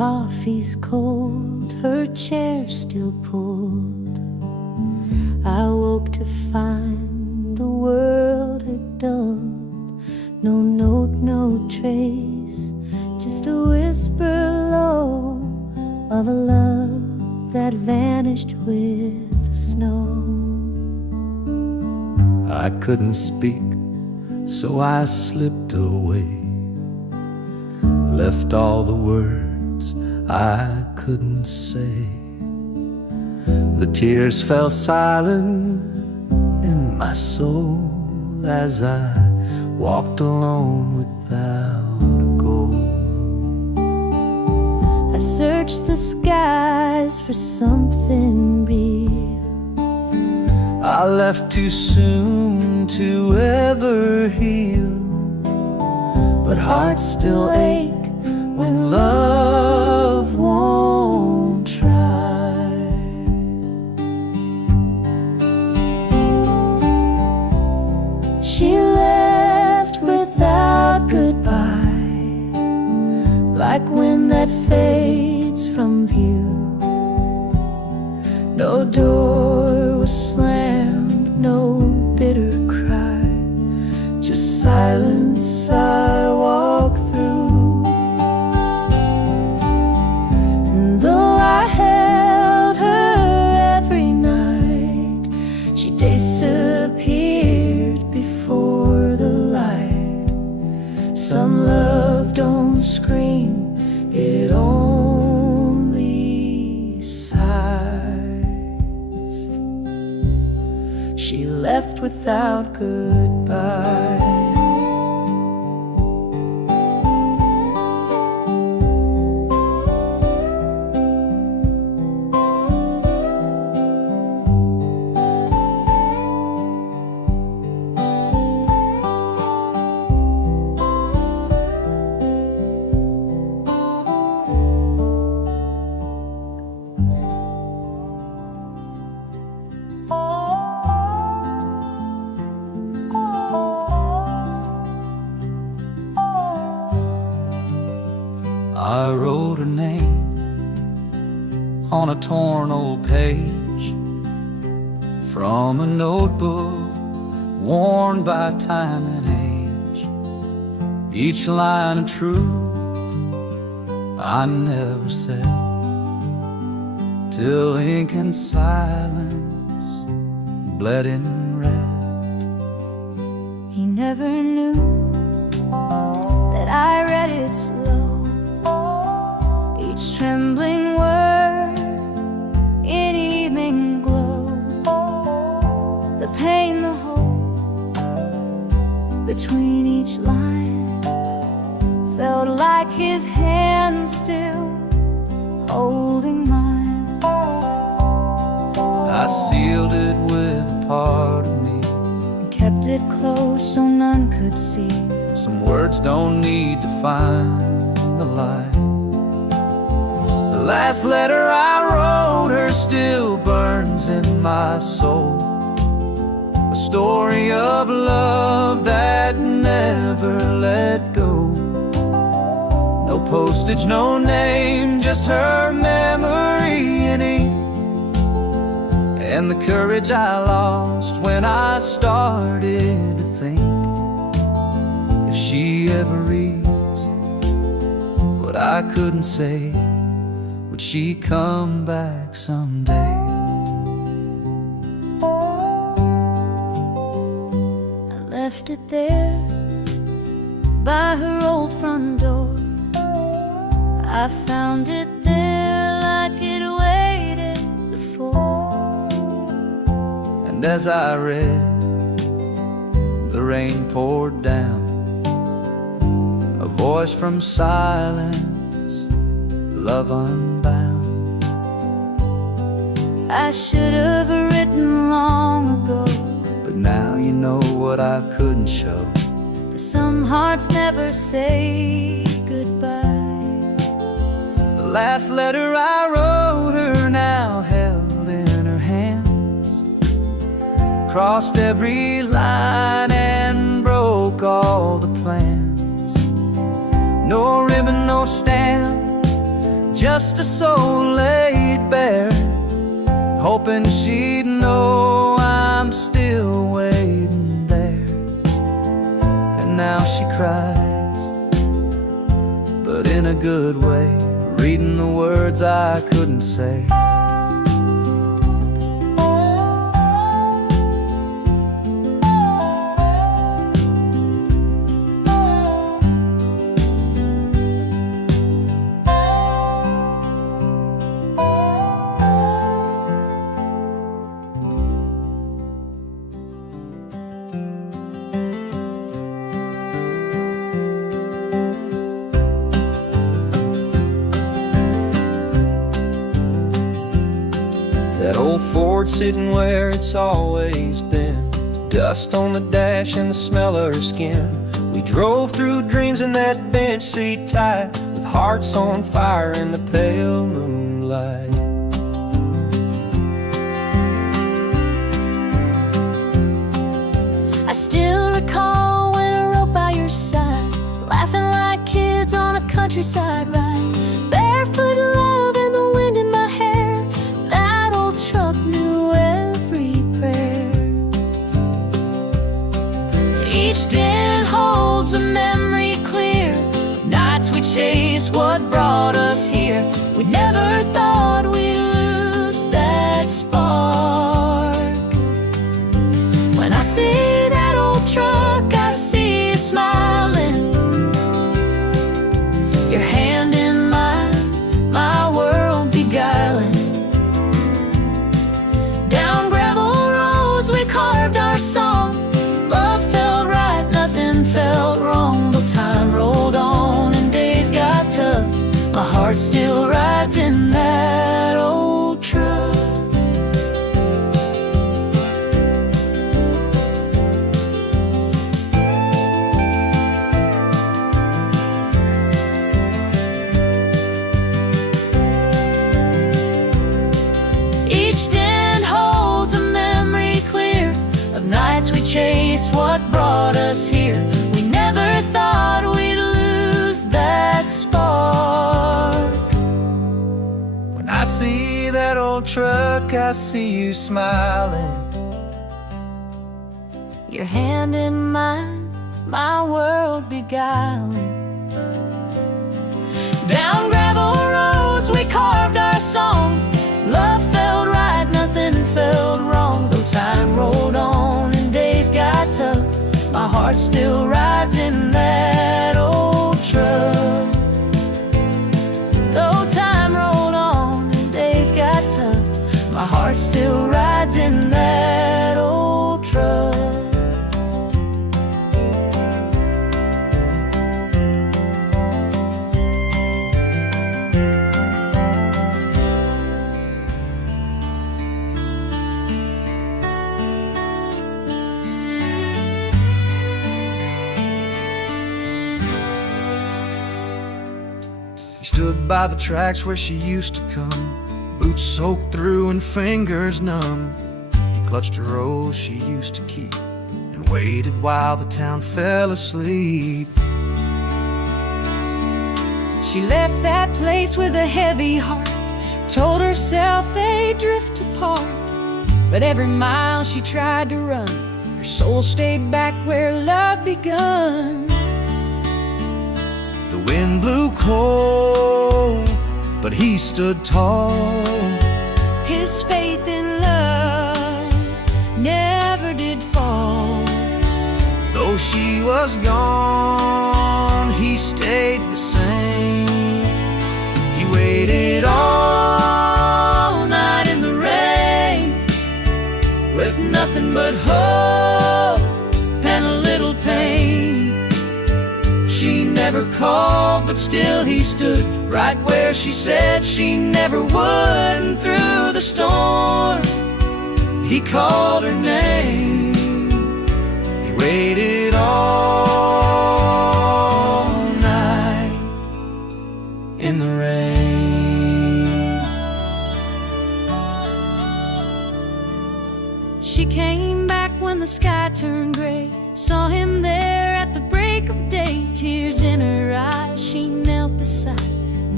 coffee's cold, her chair still pulled. I woke to find the world had dulled. No note, no trace, just a whisper low of a love that vanished with the snow. I couldn't speak, so I slipped away, left all the words I couldn't say. The tears fell silent in my soul as I walked alone without a goal. I searched the skies for something real. I left too soon to ever heal, but hearts still ache when love won't try. She left without goodbye, like wind that fades from view. No door was slammed, no bitter cry, just silence I walk through. And though I held her every night, she disappeared before the light. Some love don't scream, it only sighs. She left without goodbye. I wrote her name on a torn old page from a notebook worn by time and age. Each line of truth I never said, till ink and silence bled in red. He never knew that I read it slow, each trembling word in evening glow. The pain, the hope between each line felt like his hand still holding mine. I sealed it with a part of me, And kept it close so none could see. some words don't need to find the light. The last letter I wrote her still burns in my soul, a story of love that never let go. No postage, no name, just her memory in ink, and the courage I lost when I started to think, if she ever reads what I couldn't say, would she come back someday? I left it there by her old front door. I found it there like it waited before. And as I read, the rain poured down, a voice from silence, love unbound. I should have written long ago, But now you know what I couldn't show. that some hearts never say goodbye. The last letter I wrote her now held in her hands, crossed every line and broke all the plans. No ribbon, no stamp, just a soul laid bare, hoping she'd know I'm still waiting there. And now she cries, but in a good way, reading the words I couldn't say. That old Ford sitting where it's always been, dust on the dash and the smell of her skin. We drove through dreams in that bench seat tight, with hearts on fire in the pale moonlight. I still recall when I rode by your side, laughing like kids on a countryside ride, barefoot love and the wind in my hair. That old truck knew every prayer. Each dent holds a memory clear of nights we chased what brought us here. We never thought we'd lose that spark. When I see that old truck, I see you smiling, your hand in mine, my world beguiling. Down gravel roads we carved our song. Love felt right, nothing felt wrong. Though time rolled on and days got tough, my heart still rides in that old truck. Each dent holds a memory clear of nights we chased what brought us here. We never thought we'd lose that spark. When I see that old truck, I see you smiling, Your hand in mine, my world beguiling. Down gravel roads we carved our song. Love felt right, nothing felt wrong. Though time rolled on and days got tough, my heart still rides in that old truck. Though time rolled on and days got tough, my heart still rides in that old truck. He stood by the tracks where she used to come, boots soaked through and fingers numb. He clutched a rose she used to keep and waited while the town fell asleep. She left that place with a heavy heart, told herself they'd drift apart. But every mile she tried to run, her soul stayed back where love begun. The wind blew cold, but he stood tall. His faith in love never did fall. Though she was gone, he stayed the same. He waited all night in the rain, With nothing but hope and a little pain. She never called, but still he stood right where she said she never would. And through the storm, he called her name. he waited all Night in the rain. She came back when the sky turned gray, saw him there at the break of day. Tears in her eyes, she knelt beside and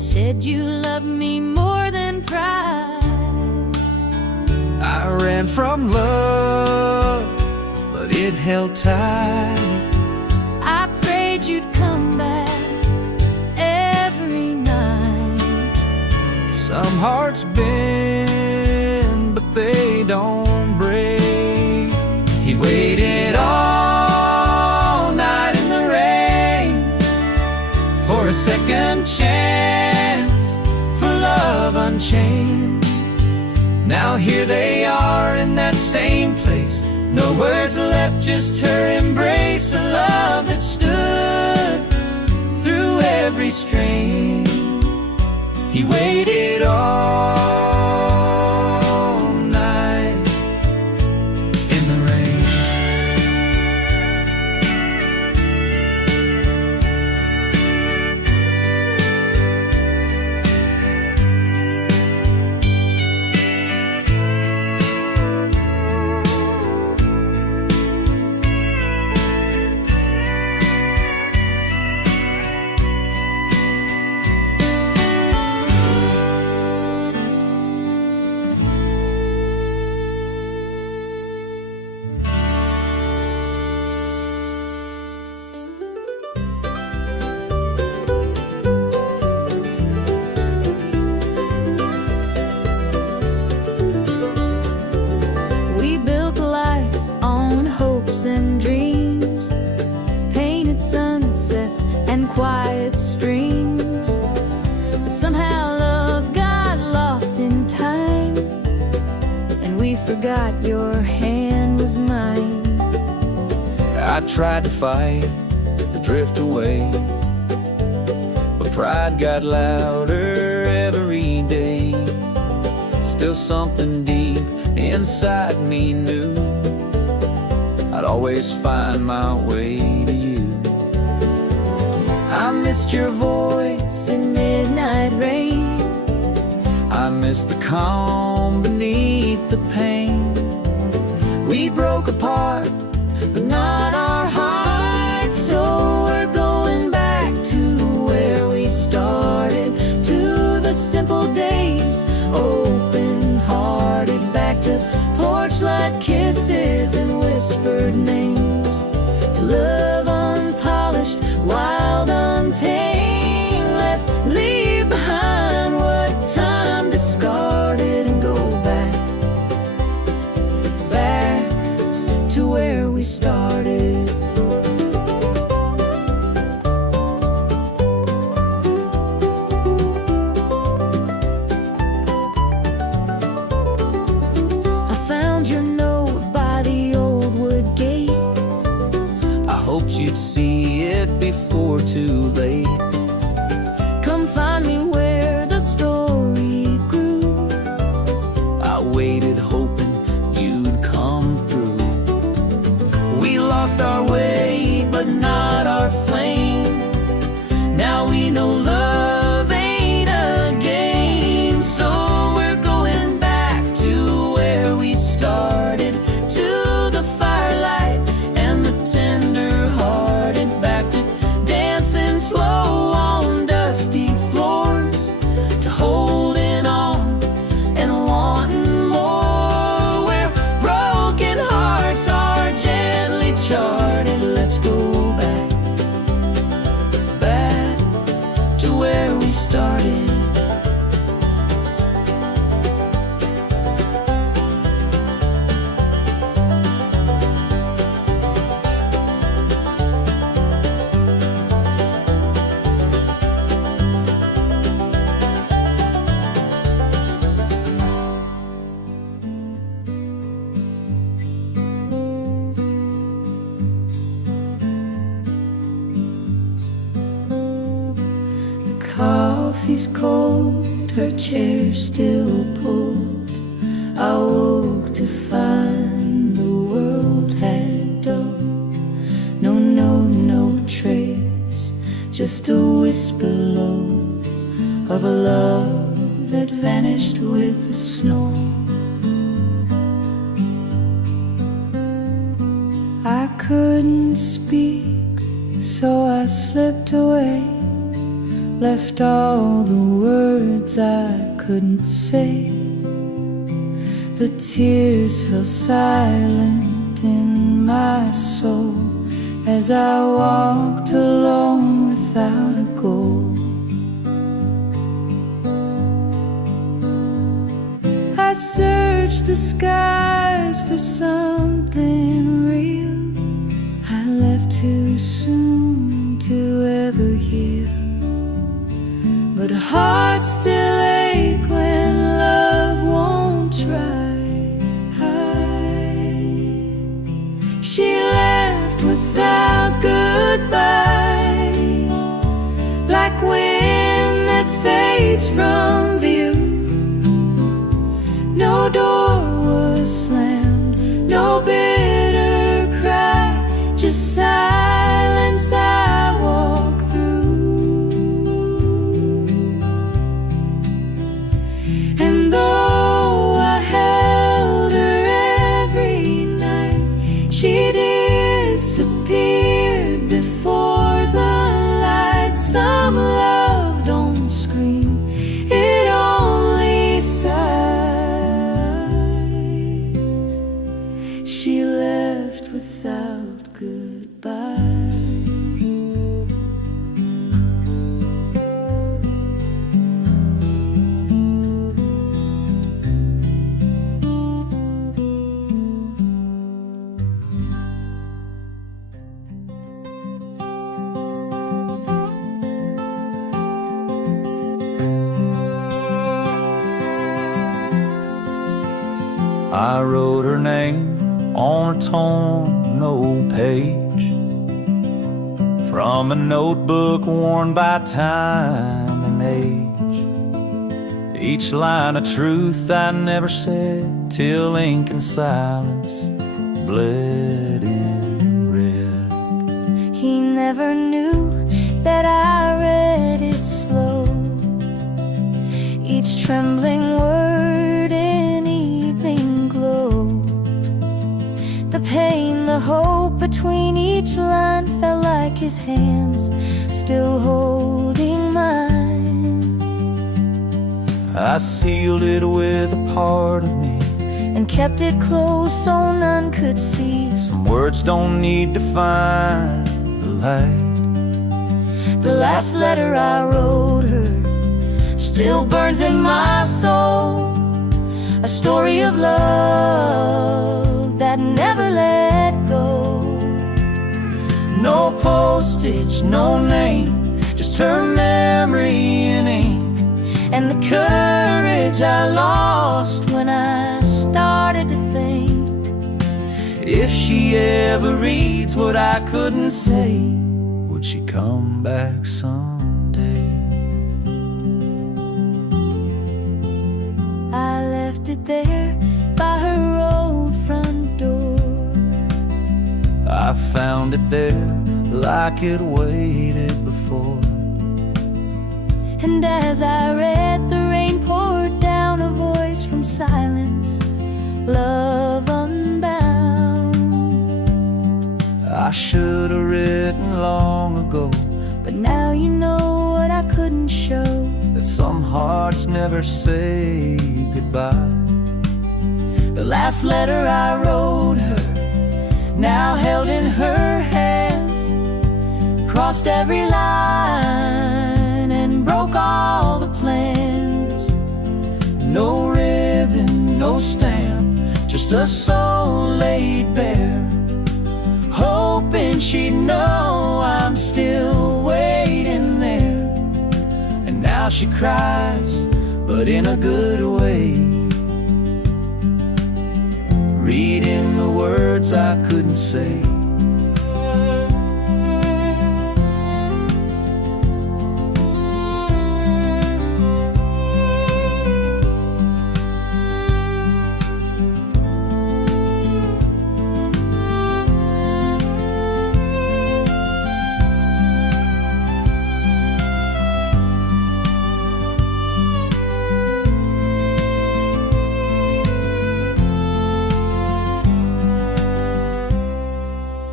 said you loved me more than pride. I ran from love, but it held tight. I prayed you'd come back every night. Some hearts bend, but they don't break. He waited all night in the rain for a second chance, for love unchained. Now here they are in that same place. No words left, just her embrace. A love that stood through every strain. He waited all night in the rain. We built a life on hopes and dreams, painted sunsets and quiet streams. But somehow love got lost in time, and we forgot your hand was mine. I tried to fight the drift away, but pride got louder every day. Still something deep inside me knew I'd always find my way to you. I missed your voice in midnight rain. I missed the calm beneath the pain. We broke apart, but not our hearts. So we're going back to where we started, to the simple days, open-hearted, back to porch light kisses and whispered names, to love unpolished, wild, untamed. Let's leave behind what time discarded and go back, back to where we started. I found your note by the old wood gate. I hoped you'd see it before too late. Come find me where the story grew. I waited hoping you'd come through. We lost our way, but not our flame. Now we know love ain't a game. So we're going back to where we started, to the firelight and the tender-hearted, back to dancing slow on dusty floors, to holding on and wanting more, where broken hearts are gently charted. Let's go back, back to where we started. The coffee's cold, her chair still pulled. I woke to find the world had dulled. No trace, just a whisper low of a love that vanished with the snow. I couldn't speak, so I slipped away, left all the words I couldn't say. The tears fell silent in my soul as I walked alone without a goal. I searched the skies for something real. I left too soon to ever heal, but hearts still ache when love won't try. She left without goodbye, like wind that fades from view. No door was slammed, no bitter cry, just silence I walk through. And though I held her every night, she disappeared before the light. Some love don't scream, it only sighs. She left without goodbye. I wrote her name on a torn old page from a notebook worn by time and age. Each line of truth I never said till ink and silence bled in red. He never knew that I read it slow, each trembling word in evening glow. The pain, the hope between each line felt like his hands still holding mine. I sealed it with a part of me and kept it close so none could see. Some words don't need to find the light. The last letter I wrote her still burns in my soul, a story of love that never let go. No postage, no name, just her memory in ink, and the courage I lost when I started to think. If she ever reads what I couldn't say, would she come back someday? I left it there by her old front door. I found it there like it waited before. And as I read, the rain poured down, a voice from silence, love unbound. I should have written long ago, but now you know what I couldn't show, that some hearts never say goodbye. the last letter I wrote her, now held in her hands, crossed every line and broke all the plans. No ribbon, no stamp, just a soul laid bare, hoping she'd know I'm still waiting there. And now she cries, but in a good way, reading the words I couldn't say.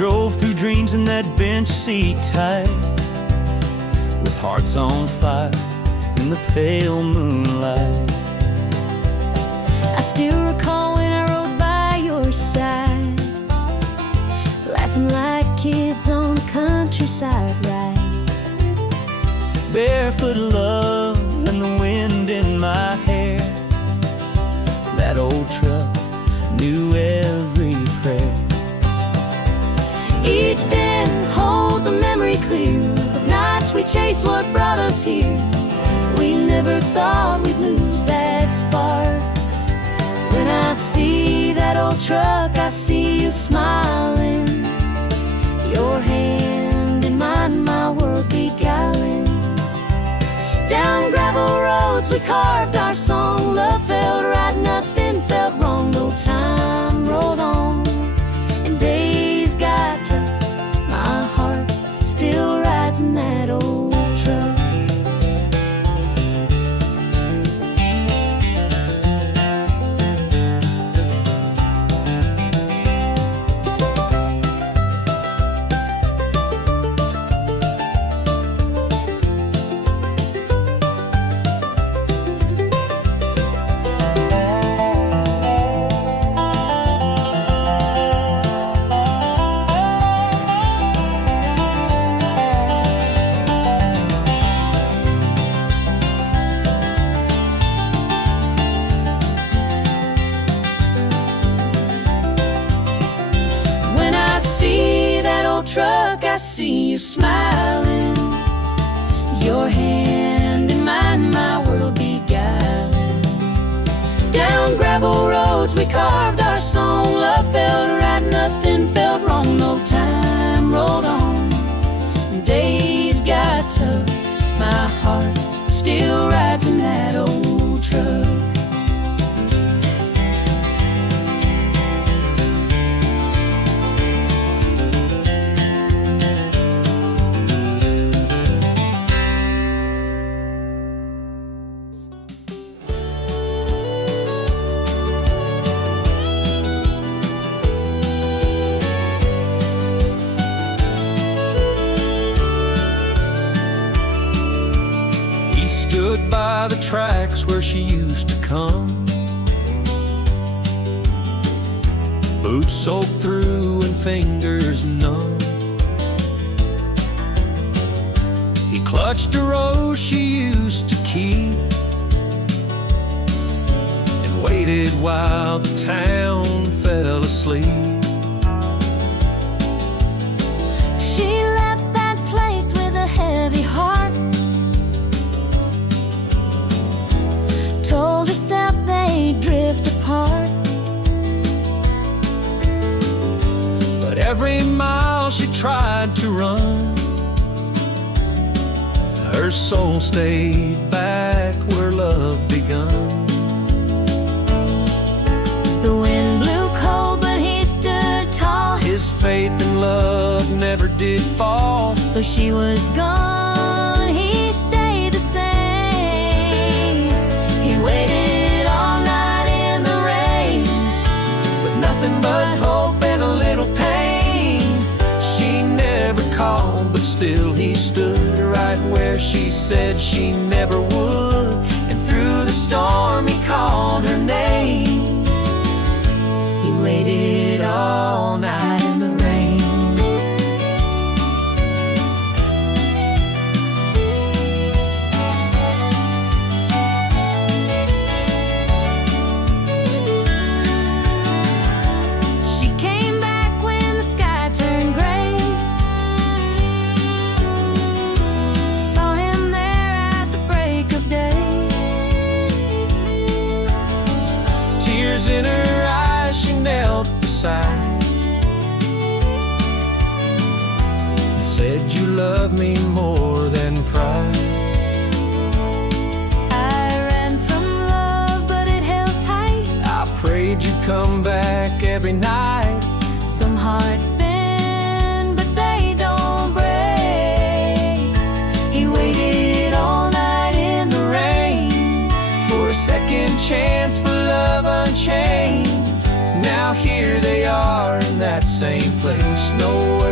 drove through dreams in that bench seat tight, with hearts on fire in the pale moonlight. I still recall when I rode by your side, laughing like kids on the countryside ride. Barefoot love and the wind in my hair, that old truck knew every prayer. Each den holds a memory clear of nights we chased what brought us here. We never thought we'd lose that spark. When I see that old truck, I see you smiling, your hand in mine, my world beguiling. Down gravel roads we carved our song. Love felt right, nothing felt wrong. No time rolled on and days got tough. My heart still rides in that old truck. Truck, I see you smiling, your hand in mine, my world beguiling. Down gravel roads we carved our song. Love felt right, nothing felt wrong. No time rolled on, days got tough. My heart still rides in that old truck. Stood by the tracks where she used to come, boots soaked through and fingers numb. He clutched a rose she used to keep and waited while the town fell asleep. She left that place with a heavy heart, told herself they'd drift apart. But every mile she tried to run, her soul stayed back where love begun. The wind blew cold, but he stood tall. His faith and love never did fall. Though she was gone, he stayed the same. He waited all night in the rain, With nothing but hope and a little pain. She never called, but still he stood right where she said she never would. And through the storm he called her name. he waited all night in the rain. She came back when the sky turned gray, saw him there at the break of day. Tears in her eyes, she knelt beside and said, "You love me more than pride." I ran from love, but it held tight. I prayed you'd come back every night. Some hearts bend, but they don't break. He waited all night in the rain For a second chance, for love unchained. Now here they are in that same place. No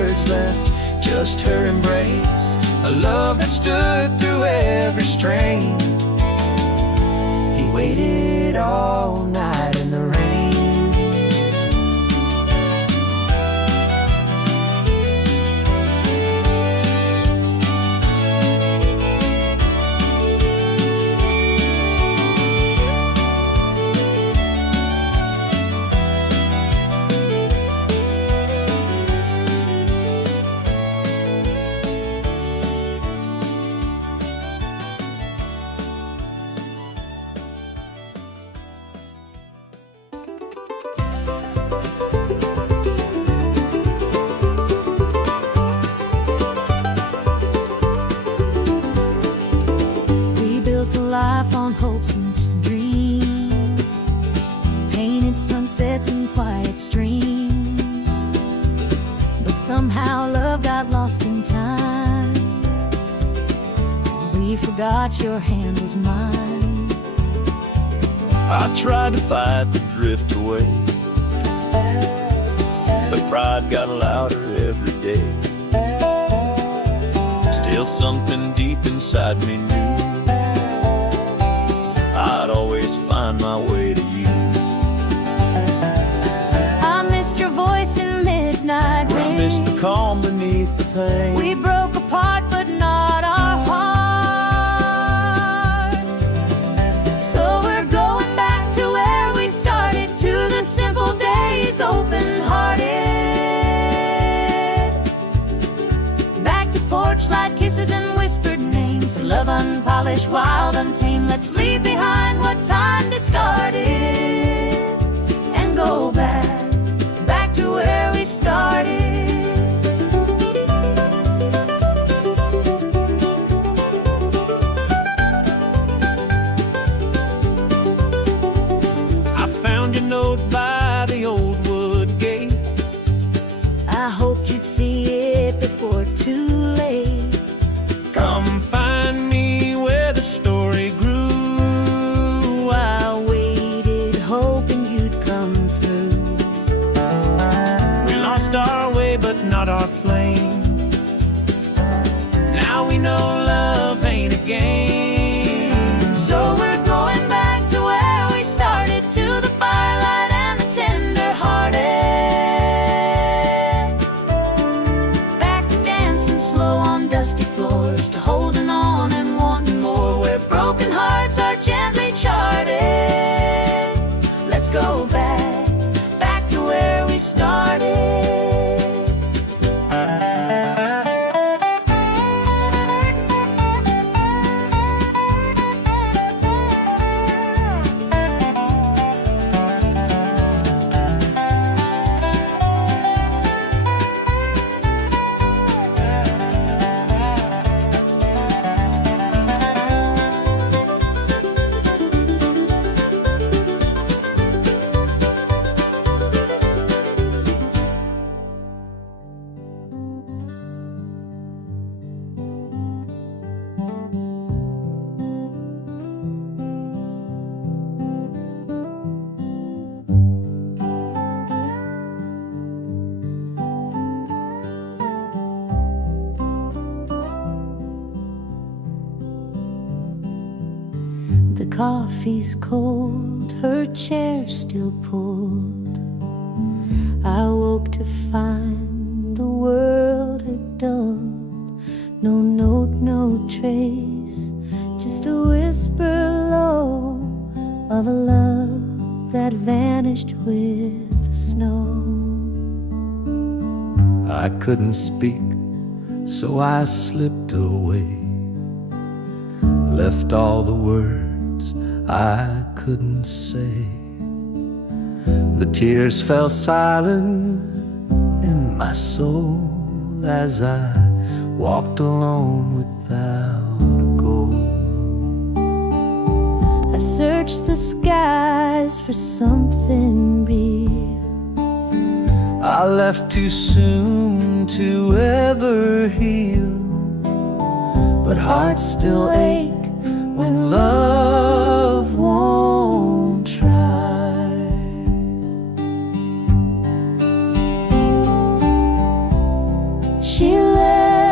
just her embrace, a love that stood through every strain. He waited all night in the rain. Life on hopes and dreams, painted sunsets and quiet streams, but somehow love got lost in time. We forgot your hand was mine. I tried to fight the drift away, but pride got louder every day. Still something deep inside me knew I'd always find my way to you. I missed your voice in midnight rain. I missed the calm beneath the pain. We broke apart, but not our heart. So we're going back to where we started, to the simple days, open-hearted. Back to porch light kisses and whispered names, love unpolished, wild, untamed. Let's leave behind what time discarded and go back to where we started. I found your note by the old wood gate. I hoped you'd see it before too late. Come find me where the story grew. I waited, hoping you'd come through. We lost our way, but not our flame. Now we know love ain't a game. So we're going back to where we started, to the firelight and the tender-hearted. Back to dancing slow on dusty floors, to holding on and wanting more, where broken hearts are gently charted. Let's go back to where we started. The coffee's cold, her chair still pulled. I woke to find the world had dulled. No note, no trace, just a whisper low of a love that vanished with the snow. I couldn't speak, so I slipped away, left all the words I couldn't say. The tears fell silent in my soul as I walked alone without a goal. I searched the skies for something real. I left too soon to ever heal, but hearts still ache when love won't try. She left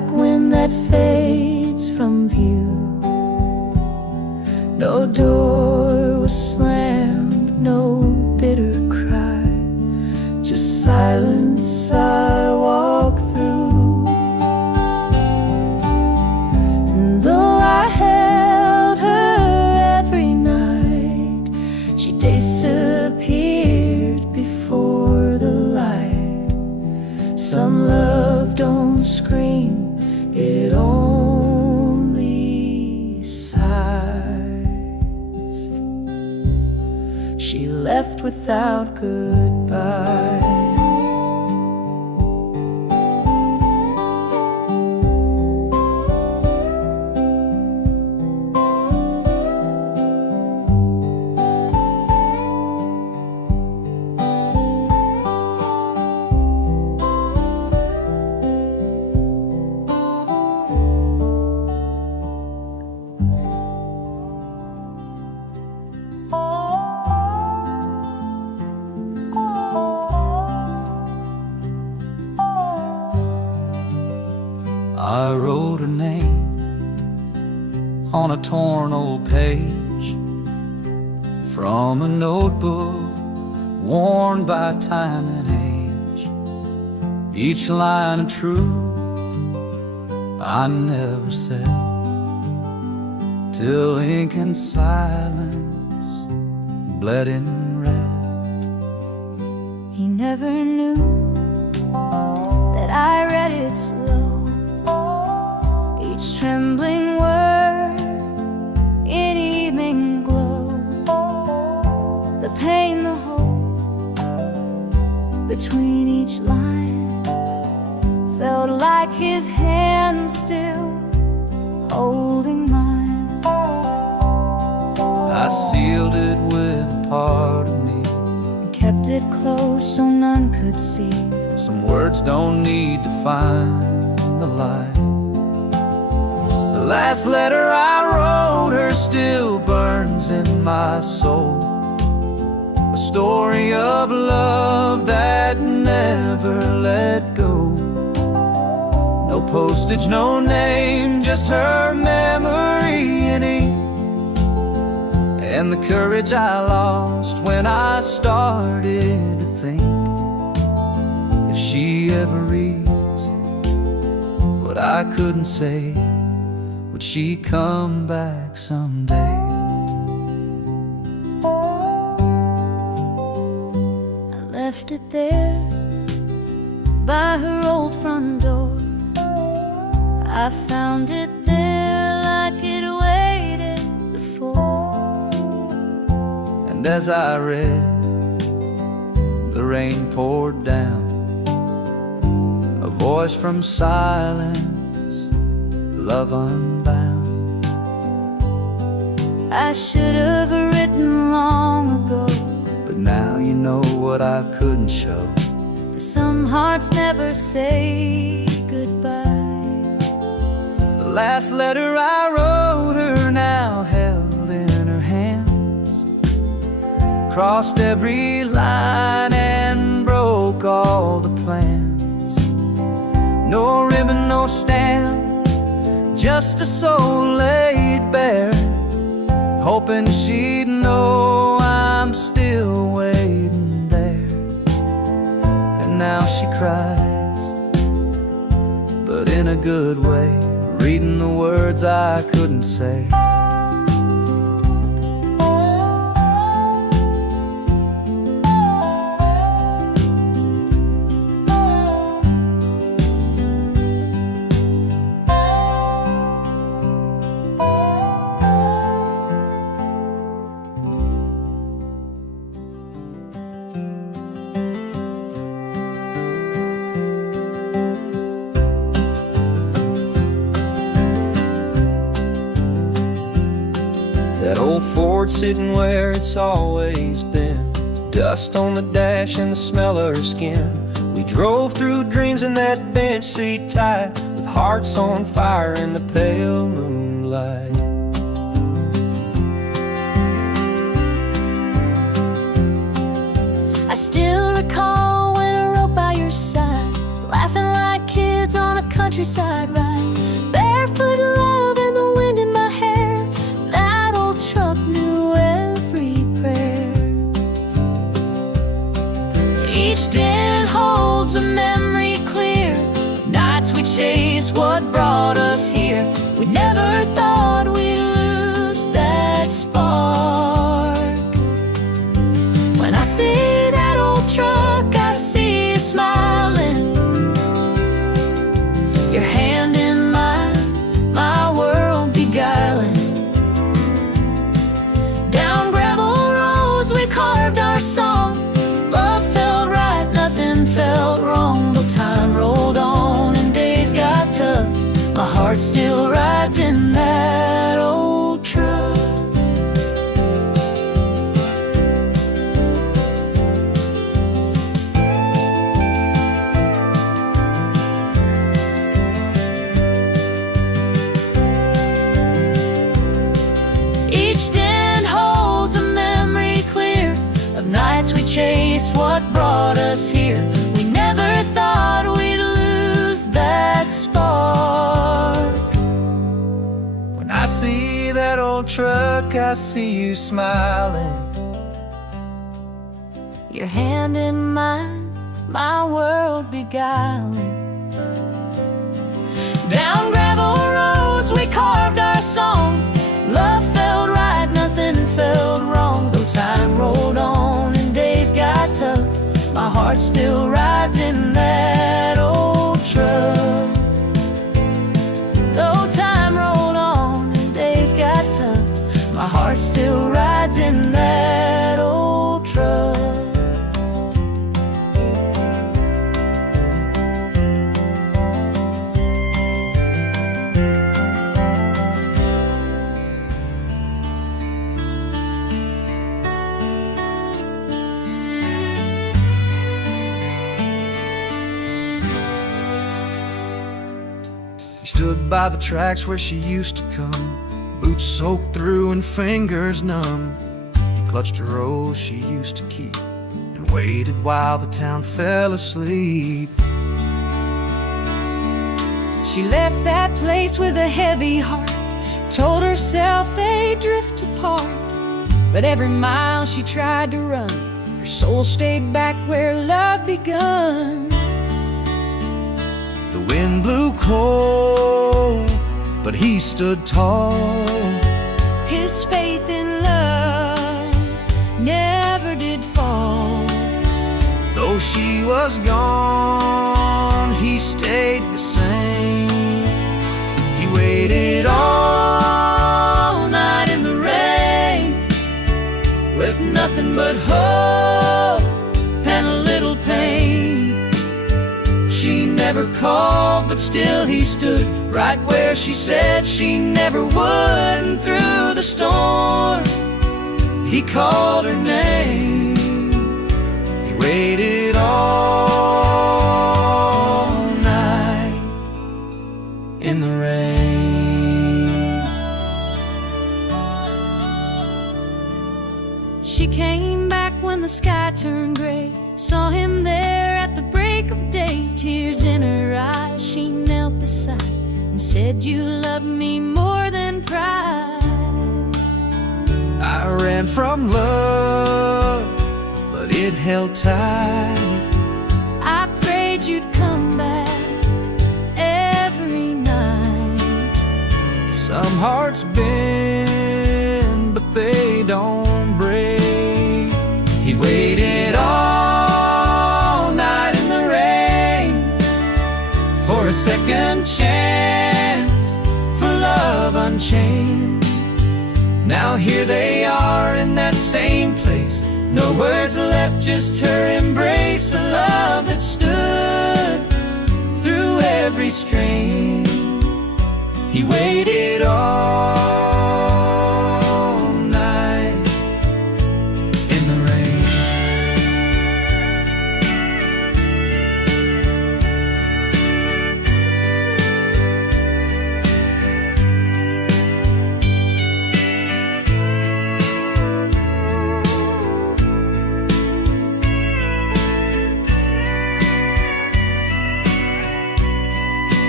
like wind that fades from view. No door was slammed, no bitter cry, just silence I walk through. And though I held her every night, she disappeared before the light. Some love don't scream, it only sighs. She left without goodbye. I wrote her name on a torn old page from a notebook worn by time and age. Each line of truth I never said, till ink and silence bled in red. He never knew that I read it slow, each trembling word in evening glow. The pain, the hope between each line felt like his hand still holding mine. I sealed it with a part of me, And kept it close so none could see. some words don't need to find the light. The last letter I wrote her still burns in my soul, a story of love that never let go. No postage, no name, just her memory in ink, and the courage I lost when I started to think, if she ever reads what I couldn't say, would she come back someday? I left it there by her old front door. I found it there like it waited before. And as I read, the rain poured down, a voice from silence, love unbound. I should have written long ago, But now you know what I couldn't show. that some hearts never say goodbye. The last letter I wrote her now held in her hands, crossed every line and broke all the plans. No ribbon, no stamp, just a soul laid bare, hoping she'd know I'm still waiting there. And now she cries, but in a good way, reading the words I couldn't say. That old Ford sitting where it's always been, dust on the dash and the smell of her skin. We drove through dreams in that bench seat tight, with hearts on fire in the pale moonlight. I still recall when I rode by your side, laughing like kids woods on a countryside ride, barefoot love and the wind in my hair. That old truck knew every prayer. Each den holds a memory clear of nights we chased what brought us here. We never thought we'd lose that spark. When I see that old truck, I see you smiling, your hand in mine, my world beguiling. Down gravel roads we carved our song. Love felt right, nothing felt wrong. Though time rolled on and days got tough, my heart still rides in that old truck. Each den holds a memory clear of nights we chased what brought us here. We never thought we'd lose that spark. When I see that old truck, I see you smiling, Your hand in mine, my world beguiling. Down gravel roads we carved our song. Love felt right, nothing felt wrong. Though time rolled on and days got tough, my heart still rides in that old truck. Though time rolled on and days got tough, my heart still rides in that old truck. He stood by the tracks where she used to come, boots soaked through and fingers numb. He clutched a rose she used to keep and waited while the town fell asleep. She left that place with a heavy heart, told herself they'd drift apart. But every mile she tried to run, her soul stayed back where love begun. The wind blew cold, but he stood tall. His faith in love never did fall. Though she was gone, he stayed the same. He waited all night in the rain, With nothing but hope and a little pain. she never called, but still he stood right where she said she never would. And through the storm, he called her name. He waited all night in the rain. She came back when the sky turned gray, saw him there at the break of day. Tears in her eyes, she knelt beside and said, "You love me more than pride." I ran from love, but it held tight. I prayed you'd come back every night. Some hearts bend, but they don't break. He waited all night in the rain for a second chance, for love unchained. Now here they are in that same place, no words left, just her embrace. A love that stood through every strain. He waited all night in the rain.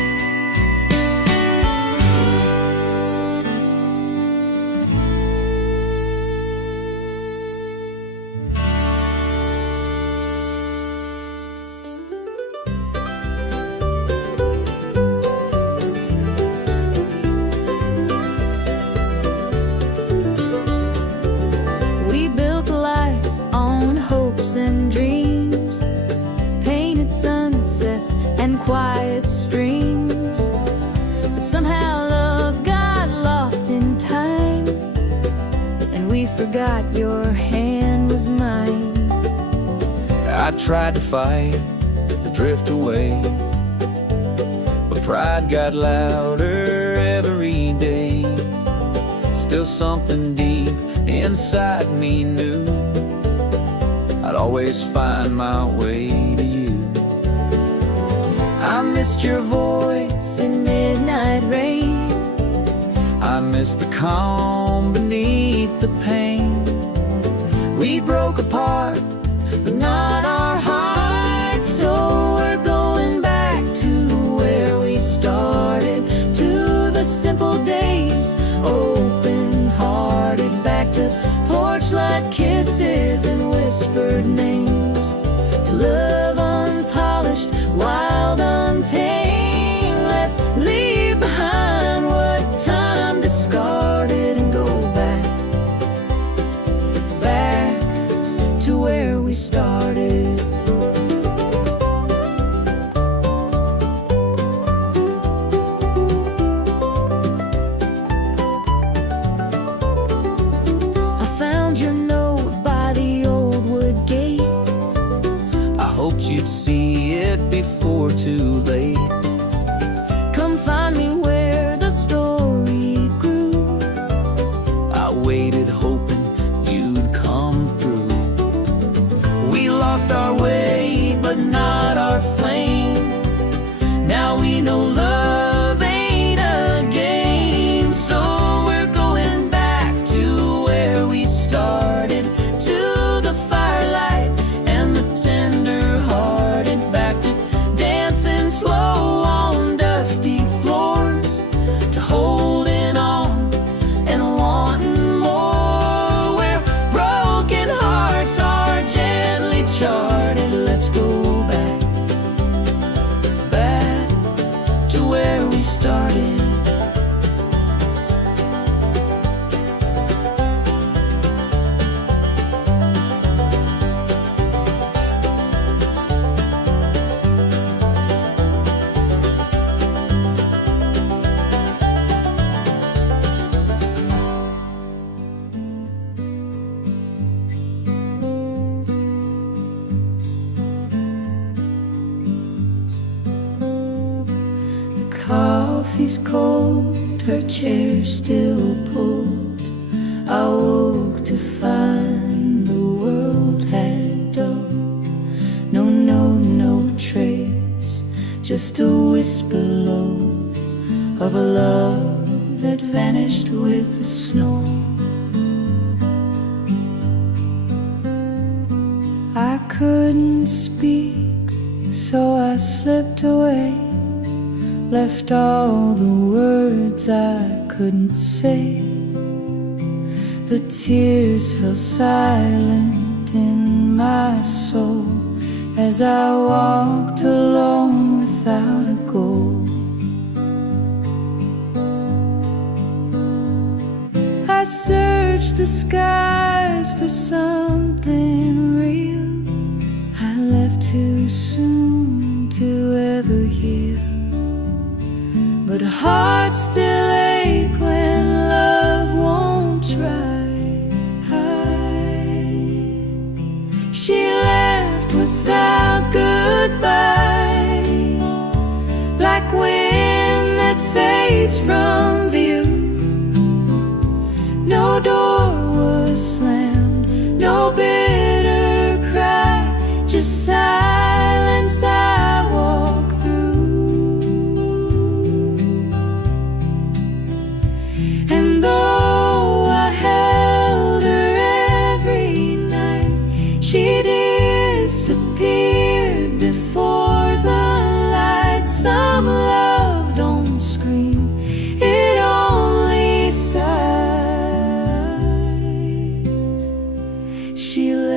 forgot your hand was mine. I tried to fight, to drift away, but pride got louder every day. Still something deep inside me knew I'd always find my way to you. I missed your voice in midnight rain. I miss the calm beneath the pain. We broke apart, but not our hearts. So we're going back to where we started, to the simple days, open-hearted, back to porch light kisses and whispered names, to love unpolished, wild, untamed. Let's leave behind what time discarded and go back to where we started. I found your note by the old wood gate. I hoped you'd see it before too late. Come find me where the story grew. I waited hoping you'd come through. We lost our way, but not our flame. Now we know love ain't a game. So we're going back to where we started, to the firelight and the tender-hearted, back to dancing slow on dusty floors, to holding on and wanting more, where broken hearts are gently charted. Let's go back to where we started. Coffee's cold, her chair still pulled. I woke to find the world had dulled. No note, no trace, just a whisper low of a love that vanished with the snow. I couldn't speak, so I slipped away, left all the words I couldn't say. The tears fell silent in my soul as I walked alone without a goal. I searched the skies for something real. I left too soon to ever heal, but hearts still ache when love won't try. She left without goodbye, like wind that fades from view. No door was slammed, no bitter cry, just silence I walk through. And though I held her every night, she disappeared before the light. Some love don't scream, it only sighs. She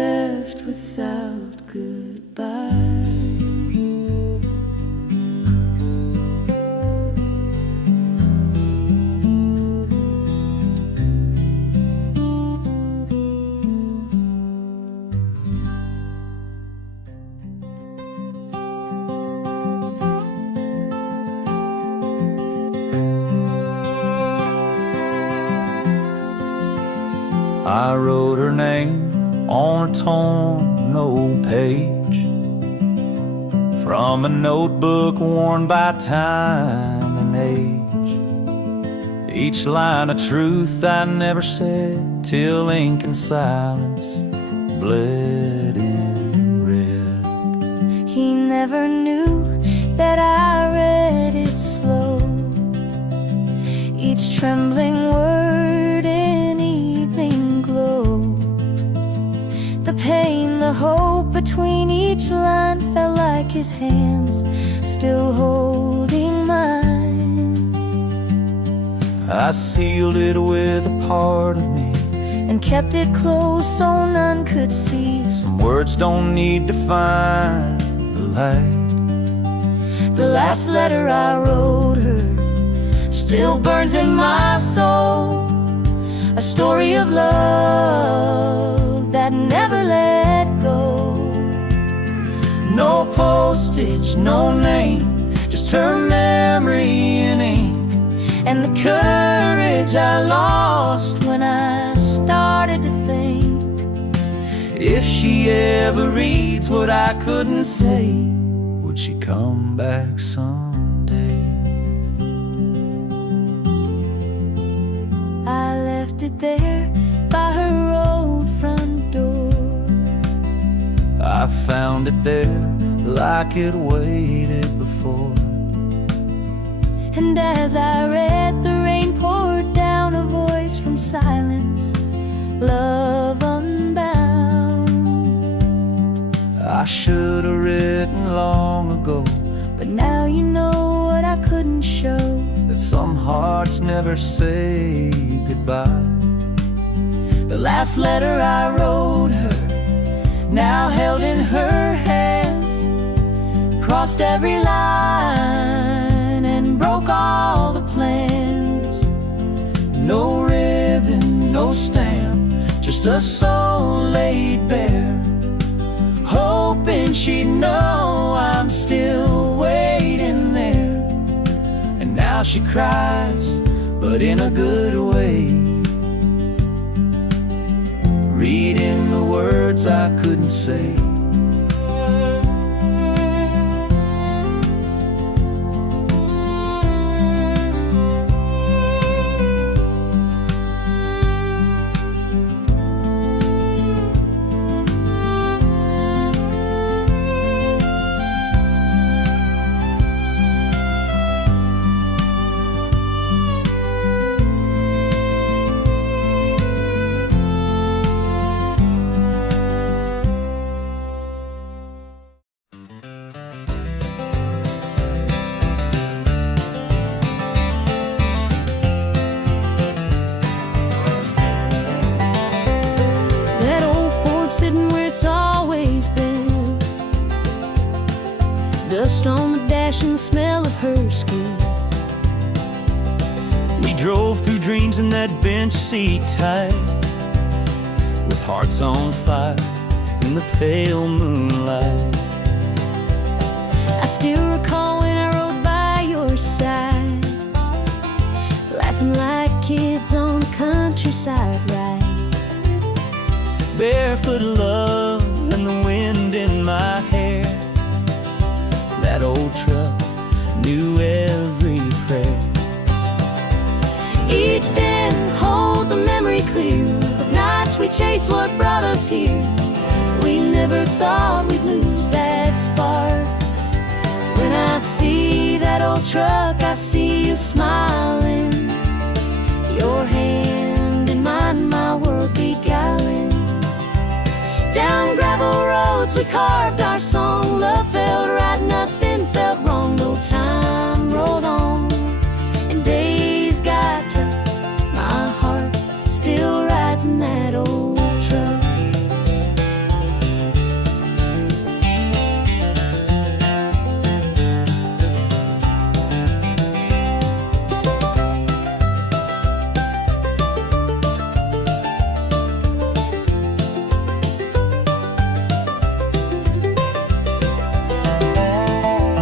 I wrote her name on a torn old page from a notebook worn by time and age. Each line of truth I never said till ink and silence bled in red. He never knew that I read it slow, each trembling word in evening glow. The pain, the hope between each line felt like his hands still holding mine. I sealed it with a part of me and kept it close so none could see. Some words don't need to find the light. The last letter I wrote her still burns in my soul, a story of love that never let go. No postage, no name, just her memory in ink, and the courage I lost when I started to think. if she ever reads what I couldn't say, would she come back someday? I left it there by her old front door. I found it there like it waited before. And as I read, the rain poured down, a voice from silence, love unbound. I should have written long ago, But now you know what I couldn't show, that some hearts never say goodbye. the last letter I wrote her, now held in her hands, crossed every line and broke all the plans. No ribbon, no stamp, just a soul laid bare, hoping she'd know I'm still waiting there. and now she cries, but in a good way, reading the words I couldn't say. That old Ford sitting where it's always been, dust on the dash and the smell of her skin. We drove through dreams in that bench seat tight, with hearts on fire in the pale moonlight. I still recall when I rode by your side, laughing like kids on a countryside ride. Barefoot love and the wind in my hair. That old truck knew every prayer. Each den holds a memory clear of nights we chased what brought us here. We never thought we'd lose that spark. When I see that old truck, I see you smiling, your hand in mine, my world beguiling. Down gravel roads we carved our song, love felt right, nothing felt wrong. No time rolled on and days got tough, my heart still rides in that old truck.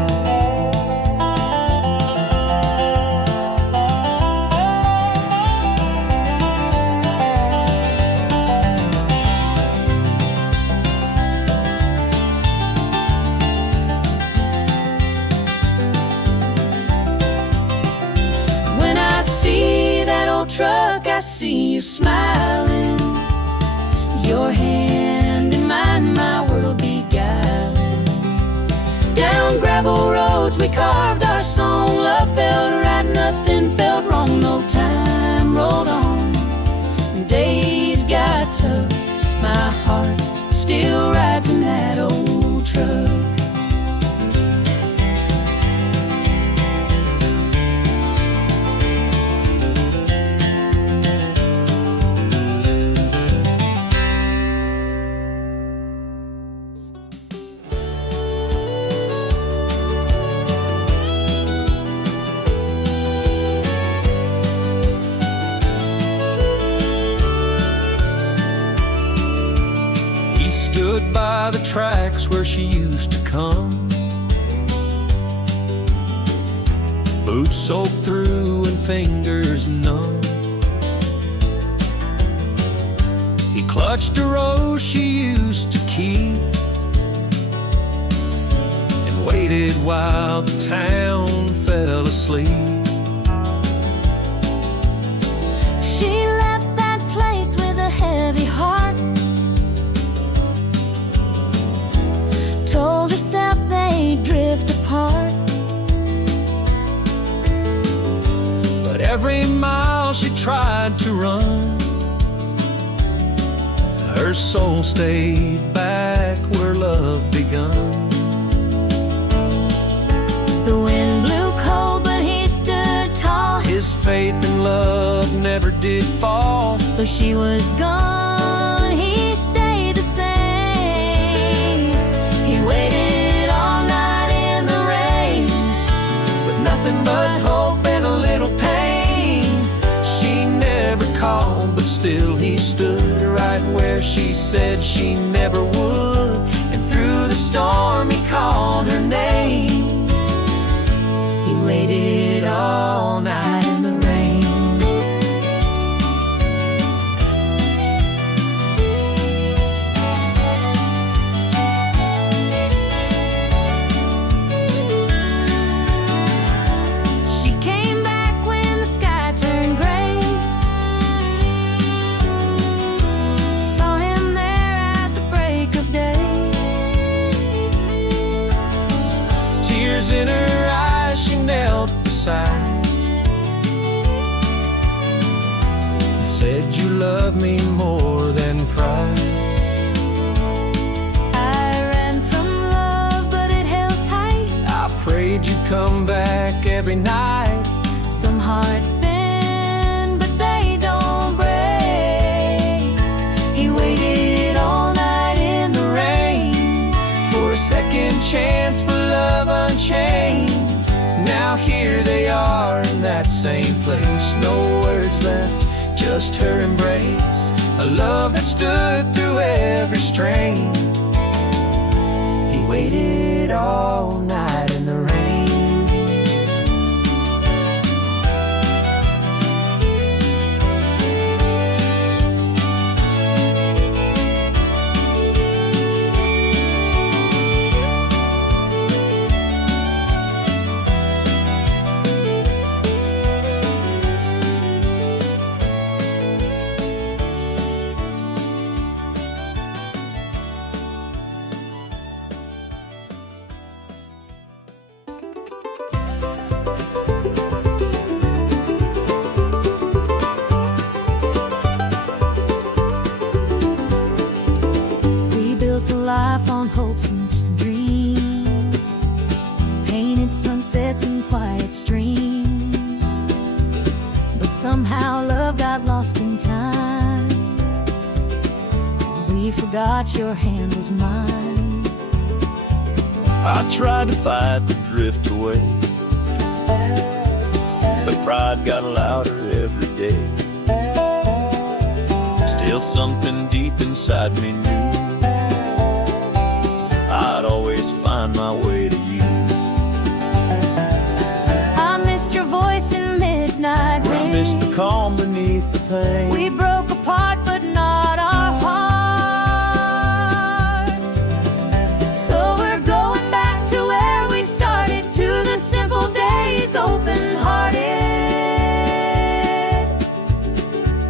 look, I see you smiling. Your hand in mine, my world beguiling. Down gravel roads we carved our song. Love felt right, nothing felt wrong. No time rolled on. Days got tough. My heart still rides in that old truck. Stood by the tracks where she used to come, boots soaked through and fingers numb. He clutched a rose she used to keep and waited while the town fell asleep. She left that place with a heavy heart. Told herself they'd drift apart. But every mile she tried to run, her soul stayed back where love begun. The wind blew cold, but he stood tall. His faith in love never did fall. Though she was gone, he stayed the same. He waited all night in the rain, With nothing but hope and a little pain. She never called, but still he stood right where she said she never would. and through the storm he called her name. He waited all night in the rain. She came back when the sky turned gray. Saw him there at the break of day. Tears in her eyes, she knelt beside and said, "You love me more than pride." I ran from love, but it held tight. I prayed you'd come back every night. Some hearts bend, but they don't break. He waited all night in the rain For a second chance for love unchained. Now here they are in that same place. No words left, just her embrace. A love that stood through every strain. He waited all night in the rain. We built a life on hopes and dreams, painted sunsets and quiet streams. But somehow love got lost in time. We forgot your hand was mine. I tried to fight the drift away, but pride got louder every day. Still something deep inside me knew I'd always find my way to you. I missed your voice in midnight rain. I missed the calm beneath the pain. We broke apart, but not our heart. So we're going back to where we started, to the simple days, open-hearted.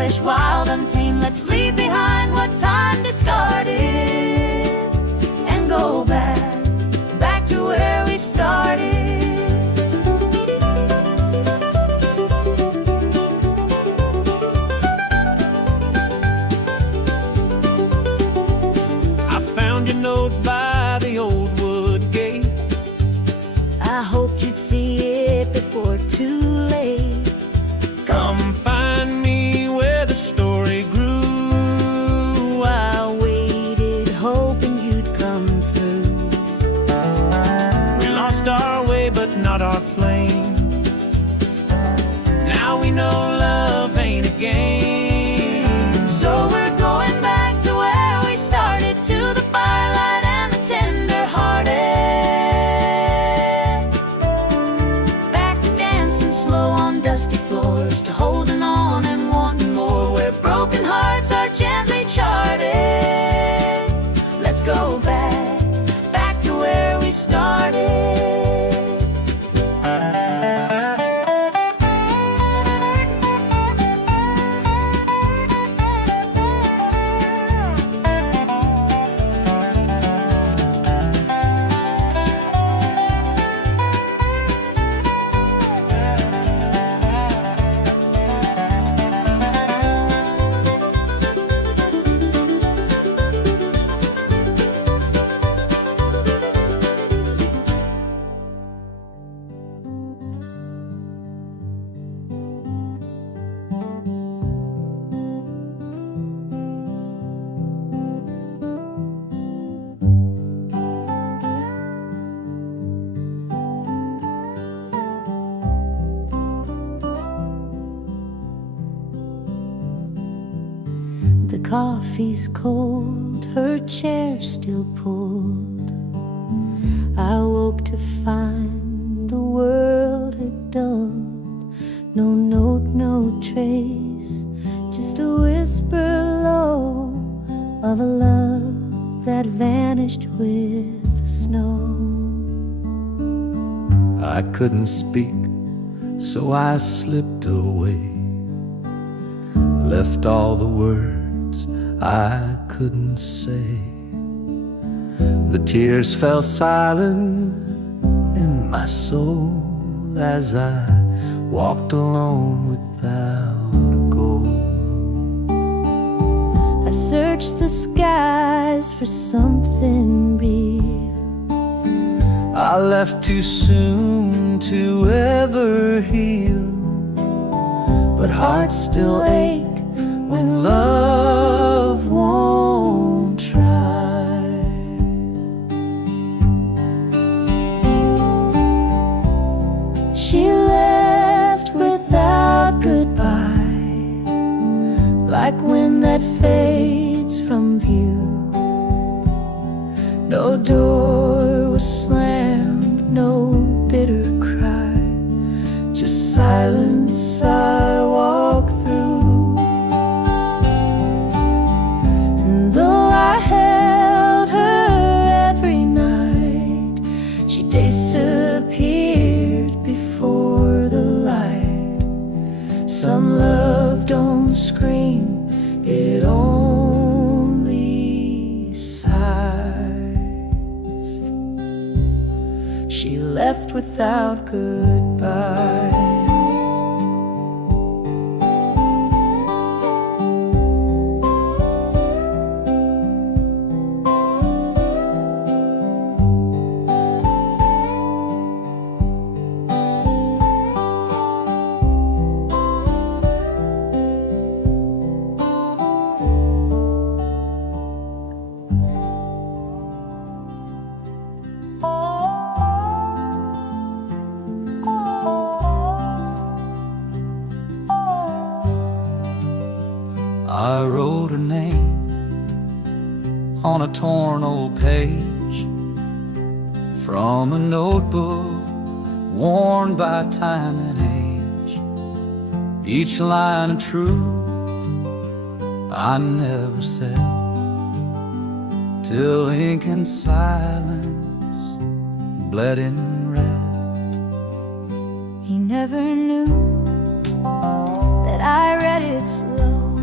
selfish, wild, untamed. Let's leave behind what time discarded and go back to where we started. I found your note by the old wood gate. I hoped you'd see it before too late. Come find me where the story grew. I waited, hoping you'd come through. We lost our way, but not our flame. Now we know love ain't a game. So we're going back to where we started, to the firelight and the tender-hearted. Back to dancing slow on dusty floors, to holding on and wanting more, where broken hearts are gently charted. Let's go back to where we started. The coffee's cold, her chair still pulled. I woke to find the world had dulled. No note, no trace, just a whisper low of a love that vanished with the snow. I couldn't speak, so I slipped away, left all the words I couldn't say. The tears fell silent in my soul as I walked alone without a goal. I searched the skies for something real. I left too soon to ever heal, but hearts still ache when love won't try. She left without goodbye, like wind that fades from view. No door was slammed, no bitter cry, just silence I walk through. And though I held her every night, she disappeared before the light. Some love don't scream, it only sighs. She left without goodbye. I wrote her name on a torn old page from a notebook worn by time and age. Each line a truth I never said, till ink and silence bled in red. He never knew that I read it slow,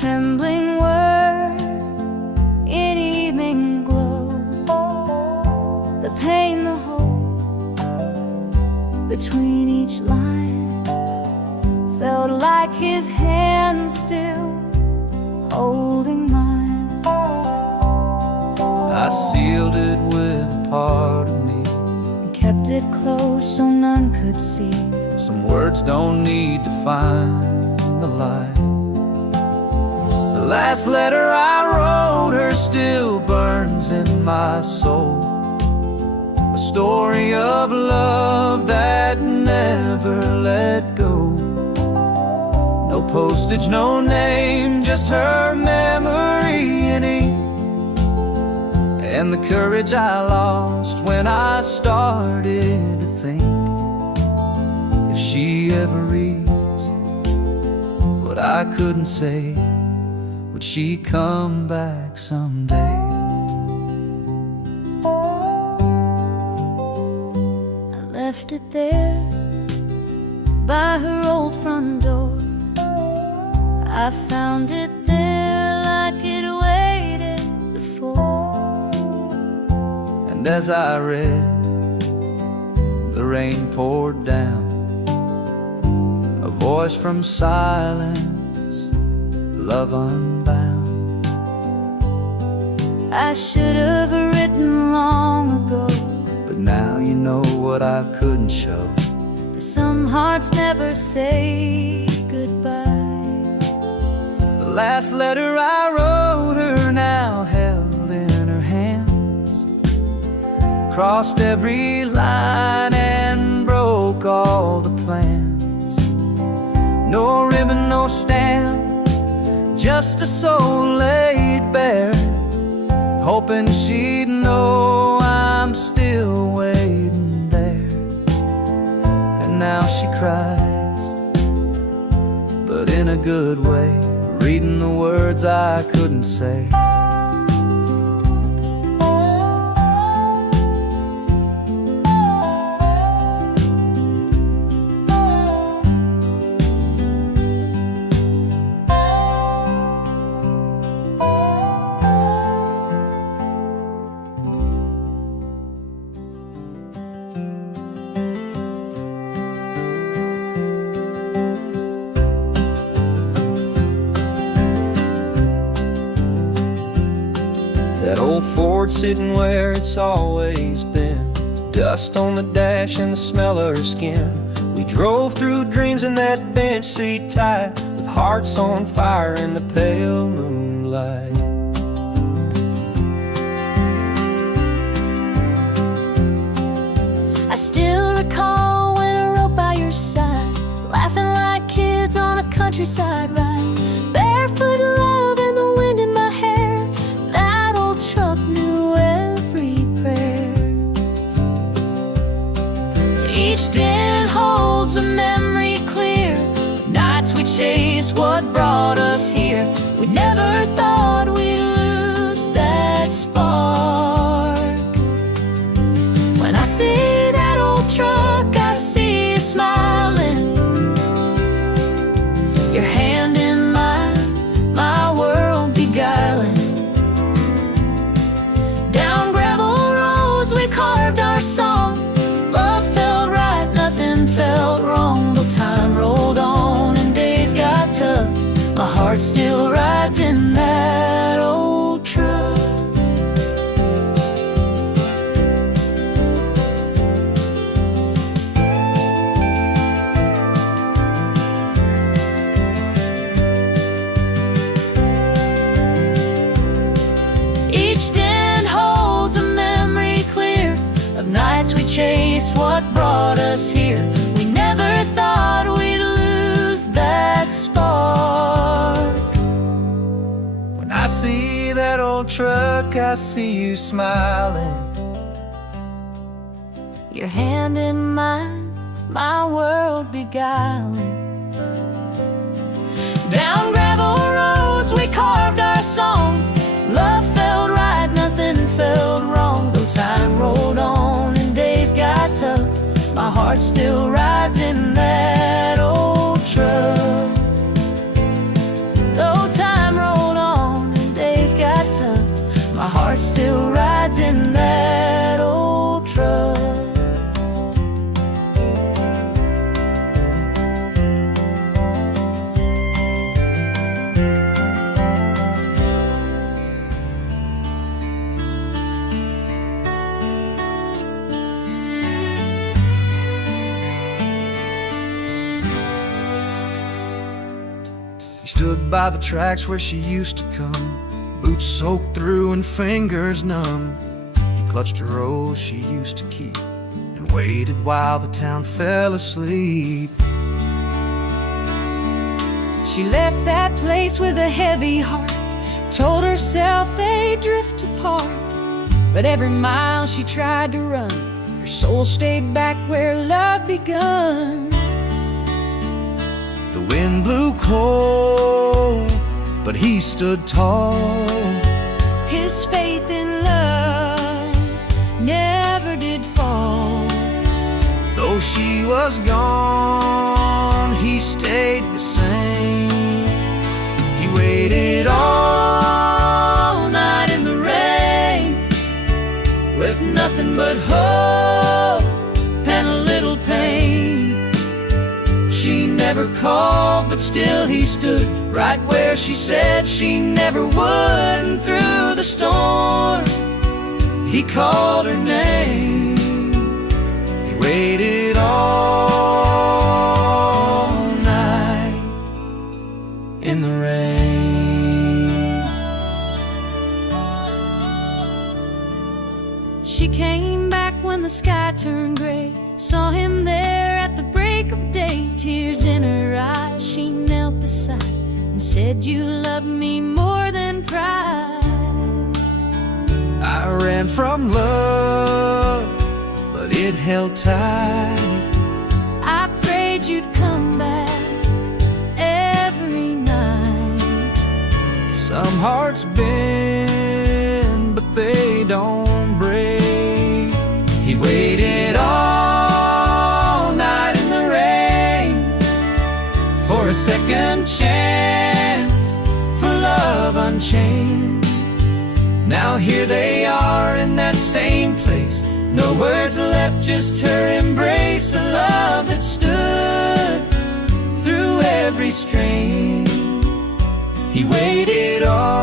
trembling word in evening glow. The pain, the hope between each line felt like his hand still holding mine. I sealed it with a part of me, And kept it close so none could see. some words don't need to find the light. The last letter I wrote her still burns in my soul, a story of love that never let go. No postage, no name, just her memory in ink, and the courage I lost when I started to think, if she ever reads what I couldn't say, would she come back someday? I left it there by her old front door. I found it there like it waited before. And as I read, the rain poured down, a voice from silence, love unbound. I should have written long ago, But now you know what I couldn't show. that some hearts never say goodbye. The last letter I wrote her now held in her hands, crossed every line and broke all the plans. No ribbon, no stamp, just a soul laid bare, hoping she'd know I'm still waiting there. And now she cries, but in a good way, reading the words I couldn't say. That old Ford sitting where it's always been, dust on the dash and the smell of her skin. We drove through dreams in that bench seat tight, with hearts on fire in the pale moonlight. I still recall when I rode by your side, laughing like kids on a countryside ride. Barefoot love and the wind in my hair, that old truck knew every prayer. Each dent holds a memory clear of nights we chased what brought us here. We never thought we'd lose that spark. When I see that old truck, I see you smiling, your hand in mine, my world beguiling. Down gravel roads we carved our song, love felt right, nothing felt wrong. Though time rolled on and days got tough, my heart still rides in that old truck. Nights we chased what brought us here. We never thought we'd lose that spark. When I see that old truck, I see you smiling, your hand in mine, my world beguiling. Down gravel roads we carved our song, love felt right, nothing felt wrong. Though time rolled on and days got tough, my heart still rides in that old truck. Though time in that old truck. He stood by the tracks where she used to come, boots soaked through and fingers numb. He clutched a rose she used to keep and waited while the town fell asleep. She left that place with a heavy heart, told herself they'd drift apart. But every mile she tried to run, her soul stayed back where love begun. The wind blew cold, but he stood tall. His faith in love never did fall. Though she was gone, he stayed the same. He waited all night in the rain, With nothing but hope and a little pain. She never called, but still he stood right where she said she never would. And through the storm, he called her name. He waited all night In the rain, She came back when the sky turned gray, saw him there at the break of day. Tears in her eyes, she knelt beside and said, "You love me more than pride." I ran from love, but it held tight. I prayed you'd come back every night. Some hearts bend, but they don't break. he waited all night in the rain for a second chance, for love unchained. Now here they are in that same place, no words left, just her embrace. A love that stood through every strain. He waited all